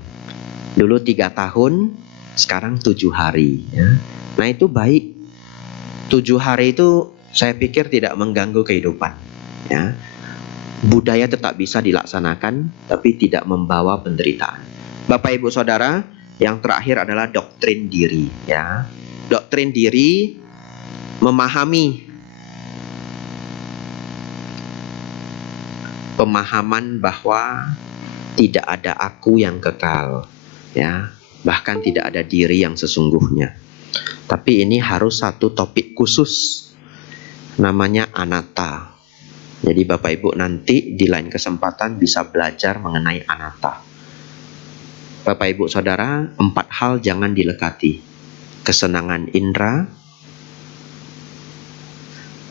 Dulu 3 tahun, sekarang 7 hari ya. Nah itu baik. 7 hari itu saya pikir tidak mengganggu kehidupan ya. Budaya tetap bisa dilaksanakan, tapi tidak membawa penderitaan. Bapak Ibu Saudara, yang terakhir adalah doktrin diri ya. Doktrin diri memahami pemahaman bahwa tidak ada aku yang kekal ya, bahkan tidak ada diri yang sesungguhnya. Tapi ini harus satu topik khusus, namanya anatta. Jadi Bapak Ibu nanti di lain kesempatan bisa belajar mengenai anatta. Bapak Ibu Saudara, 4 hal jangan dilekati. Kesenangan indera,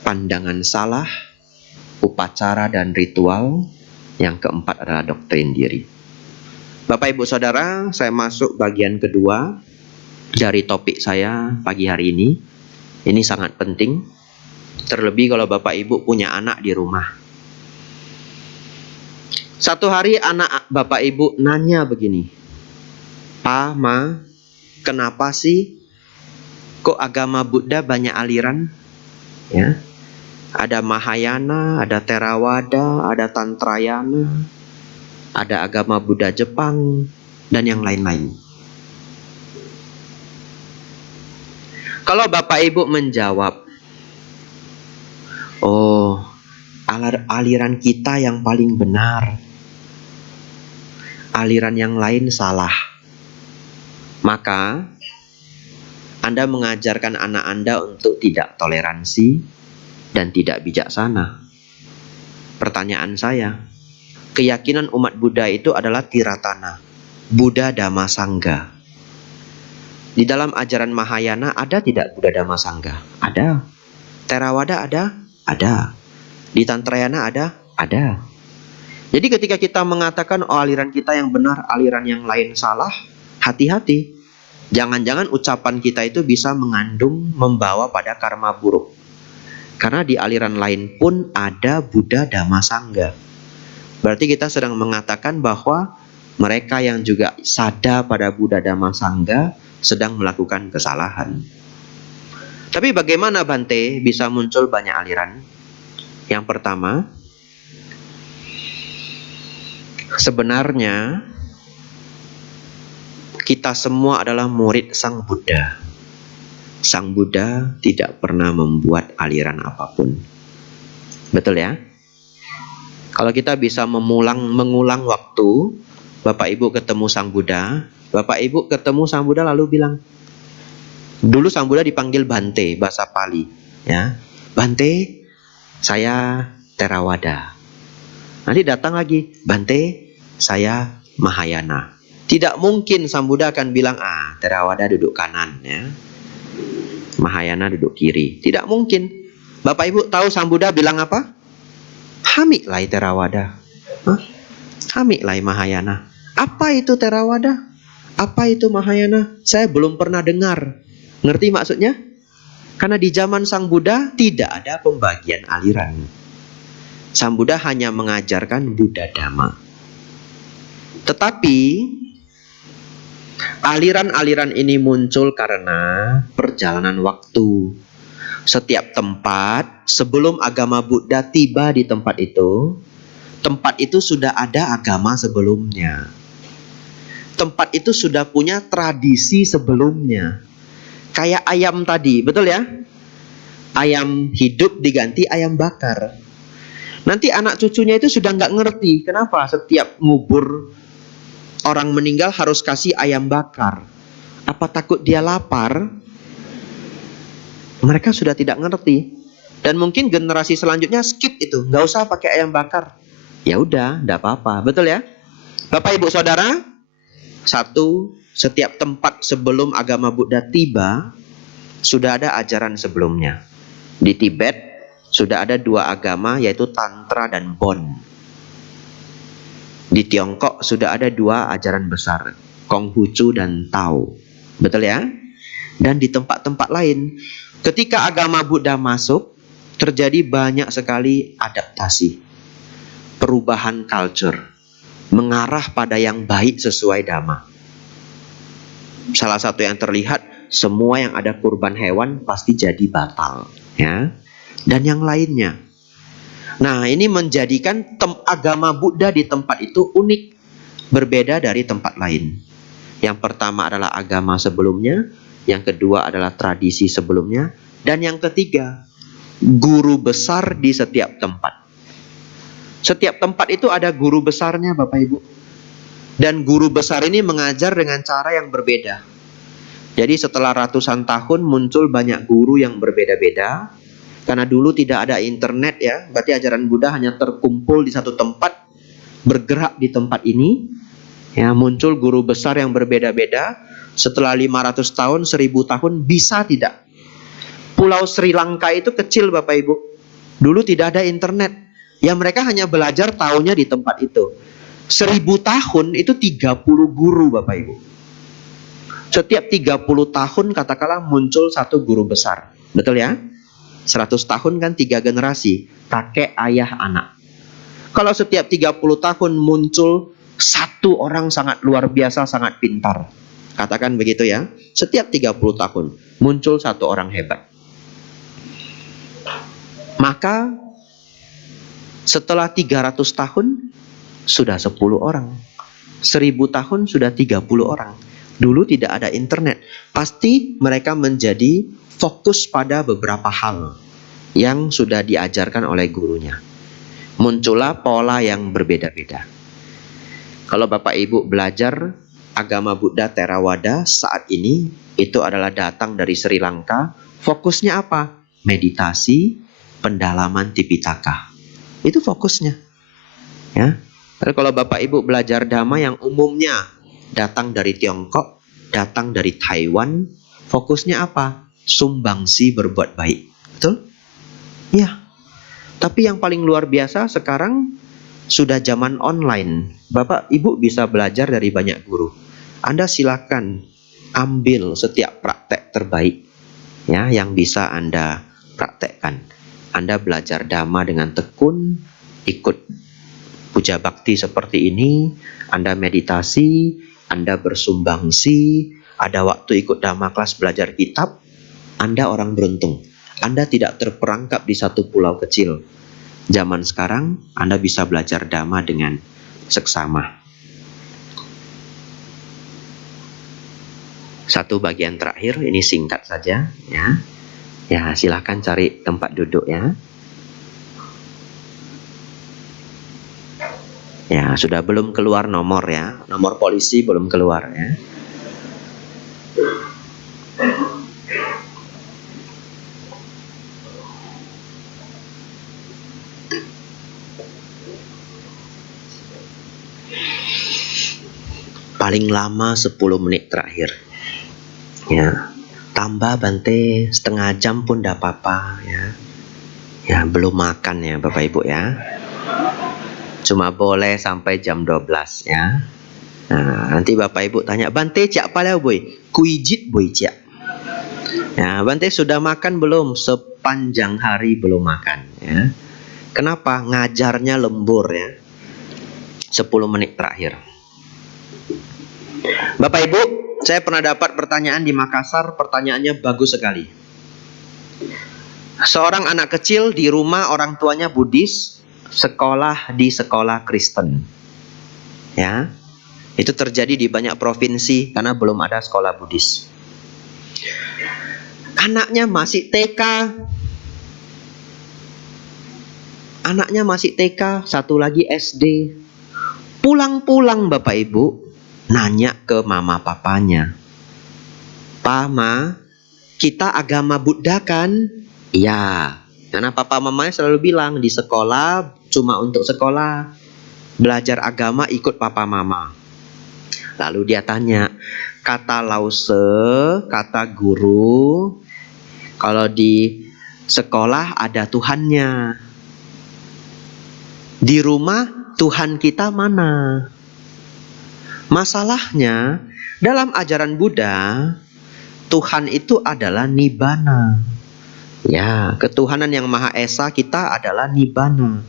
pandangan salah, upacara dan ritual. Yang keempat adalah doktrin diri. Bapak Ibu Saudara, saya masuk bagian kedua dari topik saya pagi hari ini. Ini sangat penting, terlebih kalau Bapak Ibu punya anak di rumah. Satu hari anak Bapak Ibu nanya begini, "Pa, Ma, kenapa sih kok agama Buddha banyak aliran?" Ya. Ada Mahayana, ada Theravada, ada Tantrayana, ada agama Buddha Jepang, dan yang lain-lain. Kalau Bapak Ibu menjawab, "Oh, aliran kita yang paling benar, aliran yang lain salah," maka Anda mengajarkan anak Anda untuk tidak toleransi dan tidak bijaksana. Pertanyaan saya, keyakinan umat Buddha itu adalah Tiratana, Buddha Dhamma Sangha. Di dalam ajaran Mahayana ada tidak Buddha Dhamma Sangha? Ada. Theravada ada? Ada. Di Tantrayana ada? Ada. Jadi ketika kita mengatakan oh aliran kita yang benar, aliran yang lain salah, hati-hati. Jangan-jangan ucapan kita itu bisa mengandung, membawa pada karma buruk. Karena di aliran lain pun ada Buddha Dhamma Sangha. Berarti kita sedang mengatakan bahwa mereka yang juga sada pada Buddha Dhamma Sangha sedang melakukan kesalahan. Tapi bagaimana Bante bisa muncul banyak aliran? Yang pertama, sebenarnya kita semua adalah murid Sang Buddha. Sang Buddha tidak pernah membuat aliran apapun. Betul ya? Kalau kita bisa mengulang waktu, Bapak Ibu ketemu Sang Buddha, Bapak Ibu ketemu Sang Buddha lalu bilang, dulu Sang Buddha dipanggil Bante, bahasa Pali, ya. Bante, saya Theravada. Nanti datang lagi, Bante, saya Mahayana. Tidak mungkin Sang Buddha akan bilang, Theravada duduk kanan, ya. Mahayana duduk kiri. Tidak mungkin. Bapak Ibu tahu Sang Buddha bilang apa? Hamiklai Theravada. Hamiklai Mahayana. Apa itu Theravada? Apa itu Mahayana? Saya belum pernah dengar. Ngerti maksudnya? Karena di zaman Sang Buddha tidak ada pembagian aliran. Sang Buddha hanya mengajarkan Buddha Dhamma. Tetapi aliran-aliran ini muncul karena perjalanan waktu. Setiap tempat, sebelum agama Buddha tiba di tempat itu sudah ada agama sebelumnya. Tempat itu sudah punya tradisi sebelumnya. Kayak ayam tadi, betul ya? Ayam hidup diganti ayam bakar. Nanti anak cucunya itu sudah nggak ngerti kenapa setiap ngubur orang meninggal harus kasih ayam bakar. Apa takut dia lapar? Mereka sudah tidak ngerti. Dan mungkin generasi selanjutnya skip itu, nggak usah pakai ayam bakar. Ya udah, nggak apa-apa, betul ya? Bapak Ibu Saudara, satu, setiap tempat sebelum agama Buddha tiba sudah ada ajaran sebelumnya. Di Tibet sudah ada dua agama, yaitu Tantra dan Bon. Di Tiongkok sudah ada dua ajaran besar, Konghucu dan Tao. Betul ya? Dan di tempat-tempat lain, ketika agama Buddha masuk, terjadi banyak sekali adaptasi, perubahan culture, mengarah pada yang baik sesuai Dhamma. Salah satu yang terlihat, semua yang ada kurban hewan pasti jadi batal, ya. Dan yang lainnya. Nah, ini menjadikan agama Buddha di tempat itu unik, berbeda dari tempat lain. Yang pertama adalah agama sebelumnya, yang kedua adalah tradisi sebelumnya, dan yang ketiga, guru besar di setiap tempat. Setiap tempat itu ada guru besarnya, Bapak Ibu. Dan guru besar ini mengajar dengan cara yang berbeda. Jadi setelah ratusan tahun muncul banyak guru yang berbeda-beda. Karena dulu tidak ada internet ya, berarti ajaran Buddha hanya terkumpul di satu tempat, bergerak di tempat ini. Ya, muncul guru besar yang berbeda-beda. Setelah 500 tahun, 1000 tahun, bisa tidak? Pulau Sri Lanka itu kecil Bapak Ibu. Dulu tidak ada internet. Ya mereka hanya belajar tahunya di tempat itu. 1000 tahun itu 30 guru Bapak Ibu. Setiap 30 tahun katakanlah muncul satu guru besar. Betul ya? 100 tahun kan 3 generasi. Kakek, ayah, anak. Kalau setiap 30 tahun muncul satu orang sangat luar biasa, sangat pintar. Katakan begitu ya. Setiap 30 tahun muncul satu orang hebat. Maka setelah 300 tahun sudah 10 orang. 1000 tahun sudah 30 orang. Dulu tidak ada internet. Pasti mereka menjadi fokus pada beberapa hal yang sudah diajarkan oleh gurunya. Muncullah pola yang berbeda-beda. Kalau Bapak Ibu belajar agama Buddha Theravada saat ini, itu adalah datang dari Sri Lanka. Fokusnya apa? Meditasi, pendalaman Tipitaka. Itu fokusnya. Ya. Tapi kalau Bapak Ibu belajar Dhamma yang umumnya datang dari Tiongkok, datang dari Taiwan, fokusnya apa? Sumbangsi berbuat baik. Betul? Ya. Tapi yang paling luar biasa sekarang sudah zaman online. Bapak Ibu bisa belajar dari banyak guru. Anda silakan ambil setiap praktek terbaik ya yang bisa Anda praktekkan. Anda belajar Dhamma dengan tekun, ikut puja bakti seperti ini, Anda meditasi, Anda bersumbangsi, ada waktu ikut Dhamma kelas belajar kitab, Anda orang beruntung. Anda tidak terperangkap di satu pulau kecil. Zaman sekarang, Anda bisa belajar Dhamma dengan seksama. Satu bagian terakhir, ini singkat saja, ya. Ya, silakan cari tempat duduk, ya. Ya, sudah belum keluar nomor, ya. Nomor polisi belum keluar, ya. Paling lama 10 menit terakhir. Ya, tambah Bante setengah jam pun tidak apa-apa, ya. Ya, belum makan ya Bapak Ibu, ya. Cuma boleh sampai jam 12, ya. Nah, nanti Bapak Ibu tanya, Bante cak palau boy, kuijit boy cak. Ya, Bante sudah makan belum? Sepanjang hari belum makan, ya. Kenapa? Ngajarnya lembur, ya. 10 menit terakhir. Bapak Ibu, saya pernah dapat pertanyaan di Makassar, pertanyaannya bagus sekali. Seorang anak kecil di rumah orang tuanya Buddhis, sekolah di sekolah Kristen. Ya. Itu terjadi di banyak provinsi karena belum ada sekolah Buddhis. Anaknya masih TK. Anaknya masih TK, satu lagi SD. Pulang-pulang Bapak Ibu nanya ke mama papanya. Pa, Ma, kita agama Buddha kan? Iya. Karena papa mamanya selalu bilang di sekolah cuma untuk sekolah. Belajar agama ikut papa mama. Lalu dia tanya, kata Lause, kata guru, kalau di sekolah ada Tuhannya. Di rumah Tuhan kita mana? Masalahnya dalam ajaran Buddha, Tuhan itu adalah Nibbana. Ya, ketuhanan yang Maha Esa kita adalah Nibbana.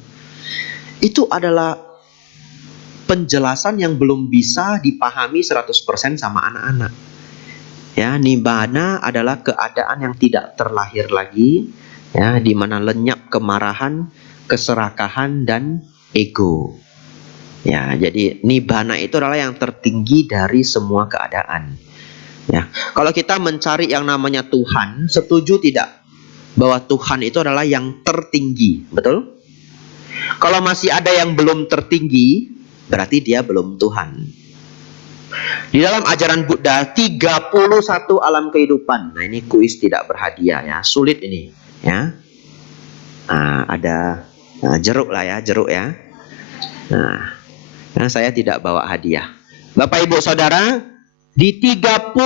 Itu adalah penjelasan yang belum bisa dipahami 100% sama anak-anak. Ya, Nibbana adalah keadaan yang tidak terlahir lagi, ya, di mana lenyap kemarahan, keserakahan dan ego. Ya, jadi Nibbana itu adalah yang tertinggi dari semua keadaan. Ya, kalau kita mencari yang namanya Tuhan, setuju tidak bahwa Tuhan itu adalah yang tertinggi, betul? Kalau masih ada yang belum tertinggi, berarti dia belum Tuhan. Di dalam ajaran Buddha 31 alam kehidupan. Nah, ini kuis tidak berhadiah, ya, sulit ini, ya. Nah, ada jeruk lah, ya, jeruk, ya. Nah, saya tidak bawa hadiah. Bapak Ibu Saudara, di 31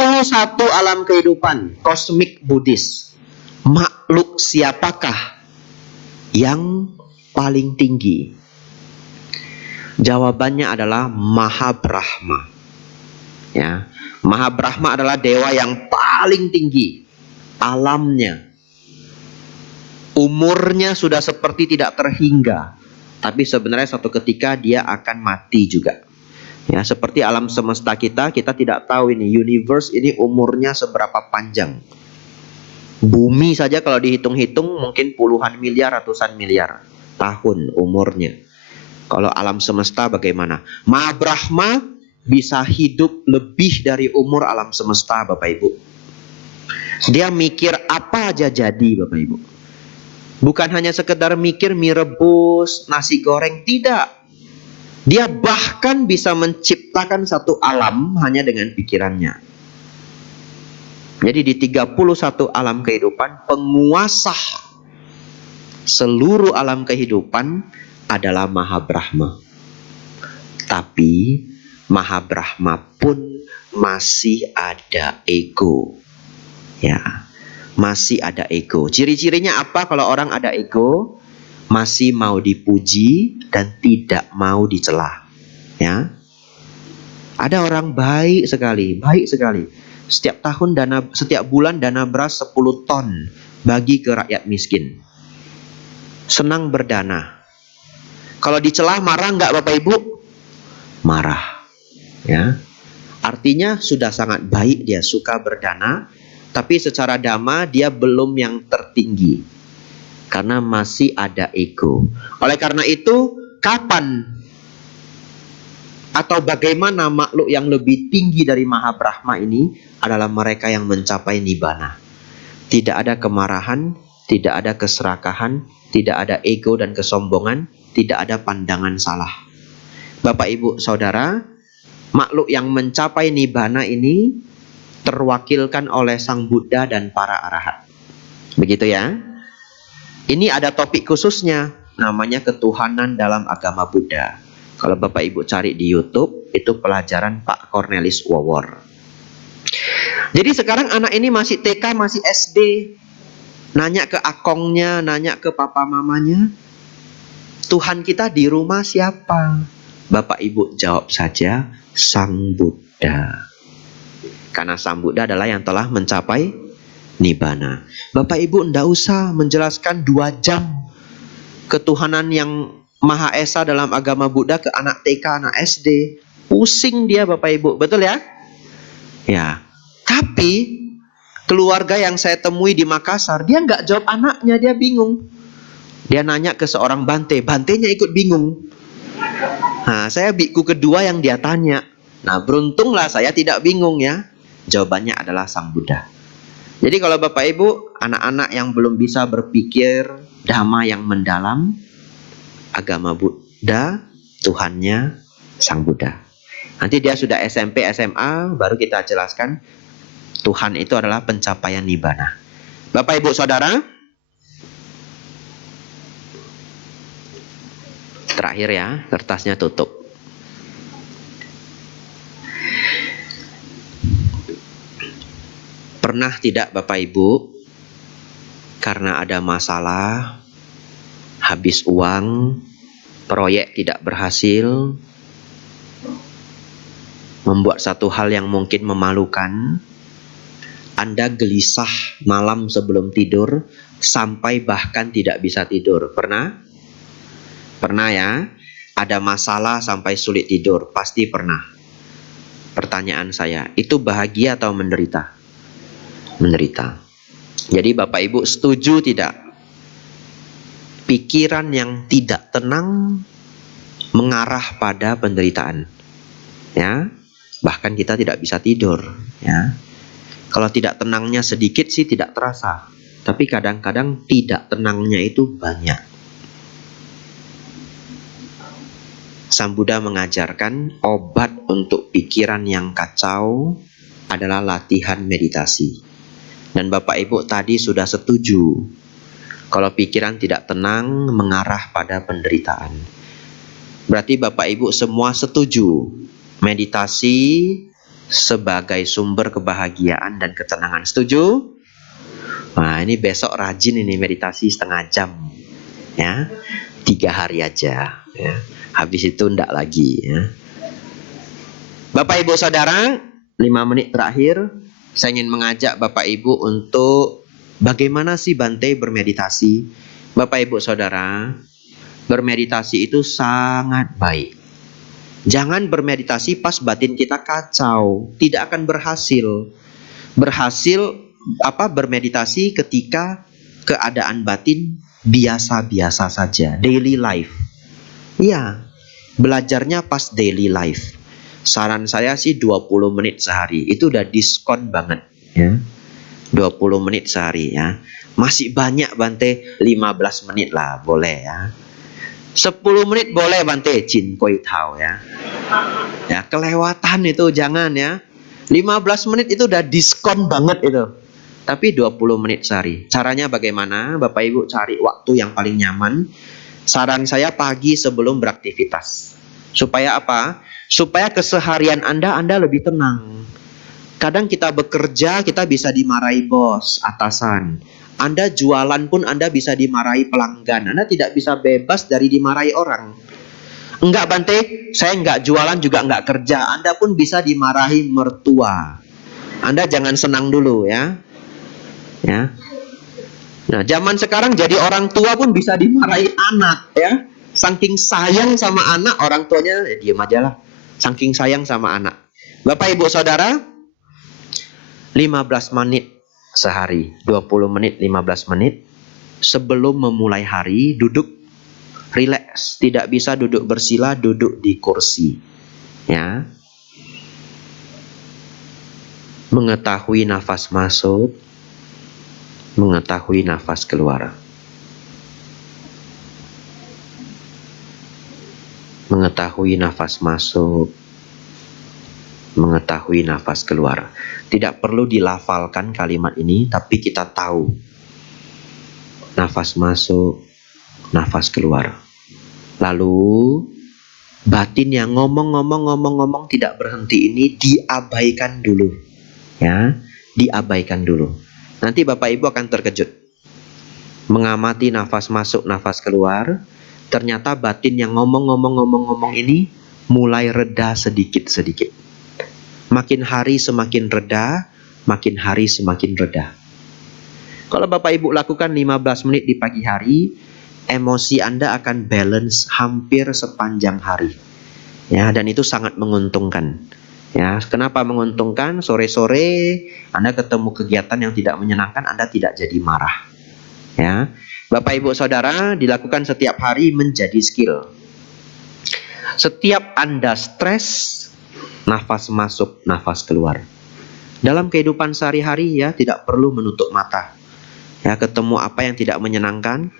alam kehidupan kosmik Buddhis, makhluk siapakah yang paling tinggi? Jawabannya adalah Mahabrahma. Ya, Mahabrahma adalah dewa yang paling tinggi alamnya. Umurnya sudah seperti tidak terhingga, tapi sebenarnya suatu ketika dia akan mati juga. Ya, seperti alam semesta kita tidak tahu ini universe ini umurnya seberapa panjang. Bumi saja kalau dihitung-hitung mungkin puluhan miliar, ratusan miliar tahun umurnya. Kalau alam semesta bagaimana? Mahabrahma bisa hidup lebih dari umur alam semesta, Bapak Ibu. Dia mikir apa aja jadi, Bapak Ibu. Bukan hanya sekedar mikir mie rebus, nasi goreng, tidak. Dia bahkan bisa menciptakan satu alam hanya dengan pikirannya. Jadi di 31 alam kehidupan, penguasa seluruh alam kehidupan adalah Mahabrahma. Tapi Mahabrahma pun masih ada ego. Ya, masih ada ego. Ciri-cirinya apa kalau orang ada ego? Masih mau dipuji dan tidak mau dicela. Ya. Ada orang baik sekali, baik sekali. Setiap bulan dana beras 10 ton bagi ke rakyat miskin. Senang berdana. Kalau dicela marah nggak Bapak Ibu? Marah. Ya. Artinya sudah sangat baik, dia suka berdana, tapi secara dhamma dia belum yang tertinggi. Karena masih ada ego. Oleh karena itu, kapan atau bagaimana makhluk yang lebih tinggi dari Maha Brahma ini adalah mereka yang mencapai nibbana. Tidak ada kemarahan, tidak ada keserakahan, tidak ada ego dan kesombongan, tidak ada pandangan salah. Bapak Ibu Saudara, makhluk yang mencapai nibbana ini terwakilkan oleh Sang Buddha dan para arahat. Begitu ya. Ini ada topik khususnya, namanya ketuhanan dalam agama Buddha. Kalau Bapak Ibu cari di YouTube, itu pelajaran Pak Cornelis Wawor. Jadi sekarang anak ini masih TK, masih SD. Nanya ke akongnya, nanya ke papa mamanya, Tuhan kita di rumah siapa? Bapak Ibu jawab saja, Sang Buddha. Karena Sang Buddha adalah yang telah mencapai nibbana. Bapak Ibu tidak usah menjelaskan 2 jam ketuhanan yang Maha Esa dalam agama Buddha ke anak TK, anak SD. Pusing dia Bapak Ibu, betul ya? Ya. Tapi keluarga yang saya temui di Makassar, dia nggak jawab anaknya, dia bingung. Dia nanya ke seorang bante, bantenya ikut bingung. Nah, saya biku kedua yang dia tanya. Nah, beruntunglah saya tidak bingung ya. Jawabannya adalah Sang Buddha. Jadi kalau Bapak Ibu, anak-anak yang belum bisa berpikir dhamma yang mendalam, agama Buddha, Tuhannya Sang Buddha. Nanti dia sudah SMP, SMA, baru kita jelaskan Tuhan itu adalah pencapaian nibbana. Bapak Ibu Saudara, terakhir ya, kertasnya tutup. Pernah tidak Bapak Ibu, karena ada masalah, habis uang, proyek tidak berhasil, membuat satu hal yang mungkin memalukan, Anda gelisah malam sebelum tidur, sampai bahkan tidak bisa tidur. Pernah? Pernah ya? Ada masalah sampai sulit tidur, pasti pernah. Pertanyaan saya, itu bahagia atau menderita? Menderita. Jadi Bapak Ibu setuju tidak? Pikiran yang tidak tenang mengarah pada penderitaan. Ya, bahkan kita tidak bisa tidur. Ya, kalau tidak tenangnya sedikit sih tidak terasa, tapi kadang-kadang tidak tenangnya itu banyak. Sang Buddha mengajarkan obat untuk pikiran yang kacau adalah latihan meditasi. Dan Bapak Ibu tadi sudah setuju, kalau pikiran tidak tenang mengarah pada penderitaan. Berarti Bapak Ibu semua setuju meditasi sebagai sumber kebahagiaan dan ketenangan. Setuju? Nah, ini besok rajin ini meditasi setengah jam. Ya, 3 hari aja. Ya. Habis itu enggak lagi. Ya. Bapak Ibu Saudara, 5 menit terakhir, saya ingin mengajak Bapak Ibu untuk bagaimana sih Bante bermeditasi. Bapak Ibu Saudara, bermeditasi itu sangat baik. Jangan bermeditasi pas batin kita kacau, tidak akan berhasil. Bermeditasi ketika keadaan batin biasa-biasa saja, daily life. Iya, belajarnya pas daily life. Saran saya sih 20 menit sehari, itu udah diskon banget ya. 20 menit sehari ya. Masih banyak Bante, 15 menit lah boleh ya. 10 menit boleh Bante, Jin Koi Tao ya. Ya, kelewatan itu jangan ya. 15 menit itu udah diskon banget itu. Tapi 20 menit sehari. Caranya bagaimana? Bapak Ibu cari waktu yang paling nyaman. Saran saya pagi sebelum beraktivitas. Supaya apa? Supaya keseharian Anda lebih tenang. Kadang kita bekerja, kita bisa dimarahi bos, atasan. Anda jualan pun Anda bisa dimarahi pelanggan. Anda tidak bisa bebas dari dimarahi orang. Enggak Bante, saya enggak jualan juga enggak kerja. Anda pun bisa dimarahi mertua. Anda jangan senang dulu ya. Ya. Nah, zaman sekarang jadi orang tua pun bisa dimarahi anak ya. Saking sayang sama anak, orang tuanya diam aja lah. Saking sayang sama anak. Bapak Ibu Saudara, 15 menit sehari, 20 menit, 15 menit sebelum memulai hari, duduk rileks. Tidak bisa duduk bersila, duduk di kursi. Ya. Mengetahui nafas masuk, mengetahui nafas keluar. Mengetahui nafas masuk, mengetahui nafas keluar. Tidak perlu dilafalkan kalimat ini, tapi kita tahu. Nafas masuk, nafas keluar. Lalu batin yang ngomong tidak berhenti ini diabaikan dulu. Ya, diabaikan dulu. Nanti Bapak Ibu akan terkejut. Mengamati nafas masuk, nafas keluar. Ternyata batin yang ngomong ini mulai reda sedikit-sedikit. Makin hari semakin reda, makin hari semakin reda. Kalau Bapak Ibu lakukan 15 menit di pagi hari, emosi Anda akan balance hampir sepanjang hari. Ya, dan itu sangat menguntungkan. Ya, kenapa menguntungkan? Sore-sore Anda ketemu kegiatan yang tidak menyenangkan, Anda tidak jadi marah. Ya. Bapak Ibu Saudara, dilakukan setiap hari menjadi skill. Setiap Anda stres, nafas masuk, nafas keluar. Dalam kehidupan sehari-hari ya, tidak perlu menutup mata. Ya, ketemu apa yang tidak menyenangkan,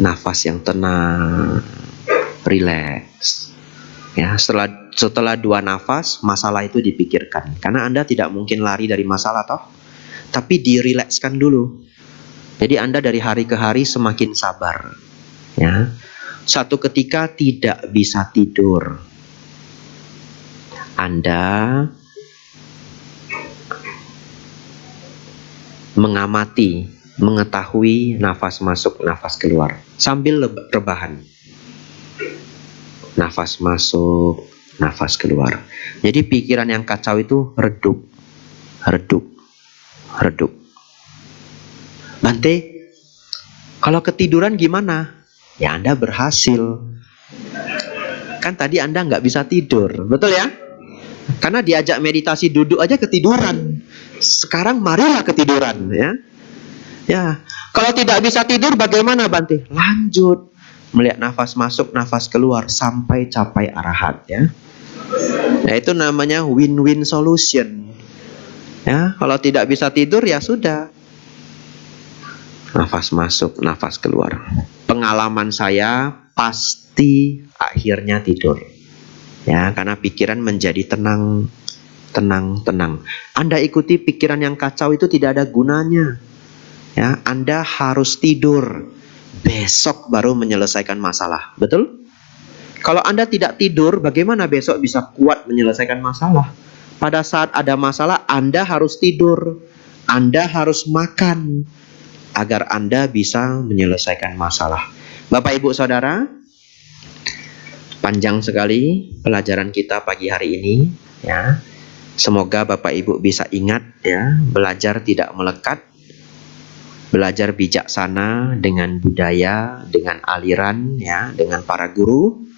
nafas yang tenang, rileks. Ya, setelah 2 nafas, masalah itu dipikirkan. Karena Anda tidak mungkin lari dari masalah toh. Tapi dirilekskan dulu. Jadi Anda dari hari ke hari semakin sabar. Ya. Satu ketika tidak bisa tidur. Anda mengamati, mengetahui nafas masuk, nafas keluar. Sambil rebahan. Nafas masuk, nafas keluar. Jadi pikiran yang kacau itu redup, redup, redup. Bante, kalau ketiduran gimana? Ya Anda berhasil. Kan tadi Anda nggak bisa tidur, betul ya? Karena diajak meditasi duduk aja ketiduran. Sekarang marilah ketiduran, ya. Ya, kalau tidak bisa tidur bagaimana Bante? Lanjut. Melihat nafas masuk, nafas keluar sampai capai arahat, ya. Nah, itu namanya win-win solution. Ya, kalau tidak bisa tidur ya sudah. Nafas masuk, nafas keluar. Pengalaman saya pasti akhirnya tidur. Ya, karena pikiran menjadi tenang, tenang, tenang. Anda ikuti pikiran yang kacau itu tidak ada gunanya. Ya, Anda harus tidur. Besok baru menyelesaikan masalah. Betul? Kalau Anda tidak tidur, bagaimana besok bisa kuat menyelesaikan masalah? Pada saat ada masalah, Anda harus tidur. Anda harus makan. Agar Anda bisa menyelesaikan masalah. Bapak Ibu Saudara, panjang sekali pelajaran kita pagi hari ini. Ya. Semoga Bapak Ibu bisa ingat, ya, belajar tidak melekat. Belajar bijaksana dengan budaya, dengan aliran, ya, dengan para guru.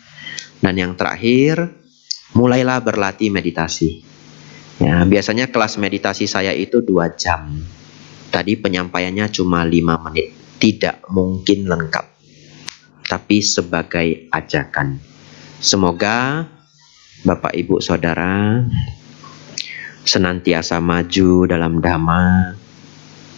Dan yang terakhir, mulailah berlatih meditasi. Ya, biasanya kelas meditasi saya itu 2 jam. Tadi penyampaiannya cuma 5 menit. Tidak mungkin lengkap. Tapi sebagai ajakan. Semoga Bapak Ibu Saudara senantiasa maju dalam dhamma,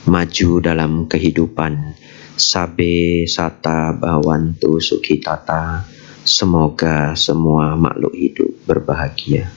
maju dalam kehidupan. Sabe sata bhavantu sukhitata. Semoga semua makhluk hidup berbahagia.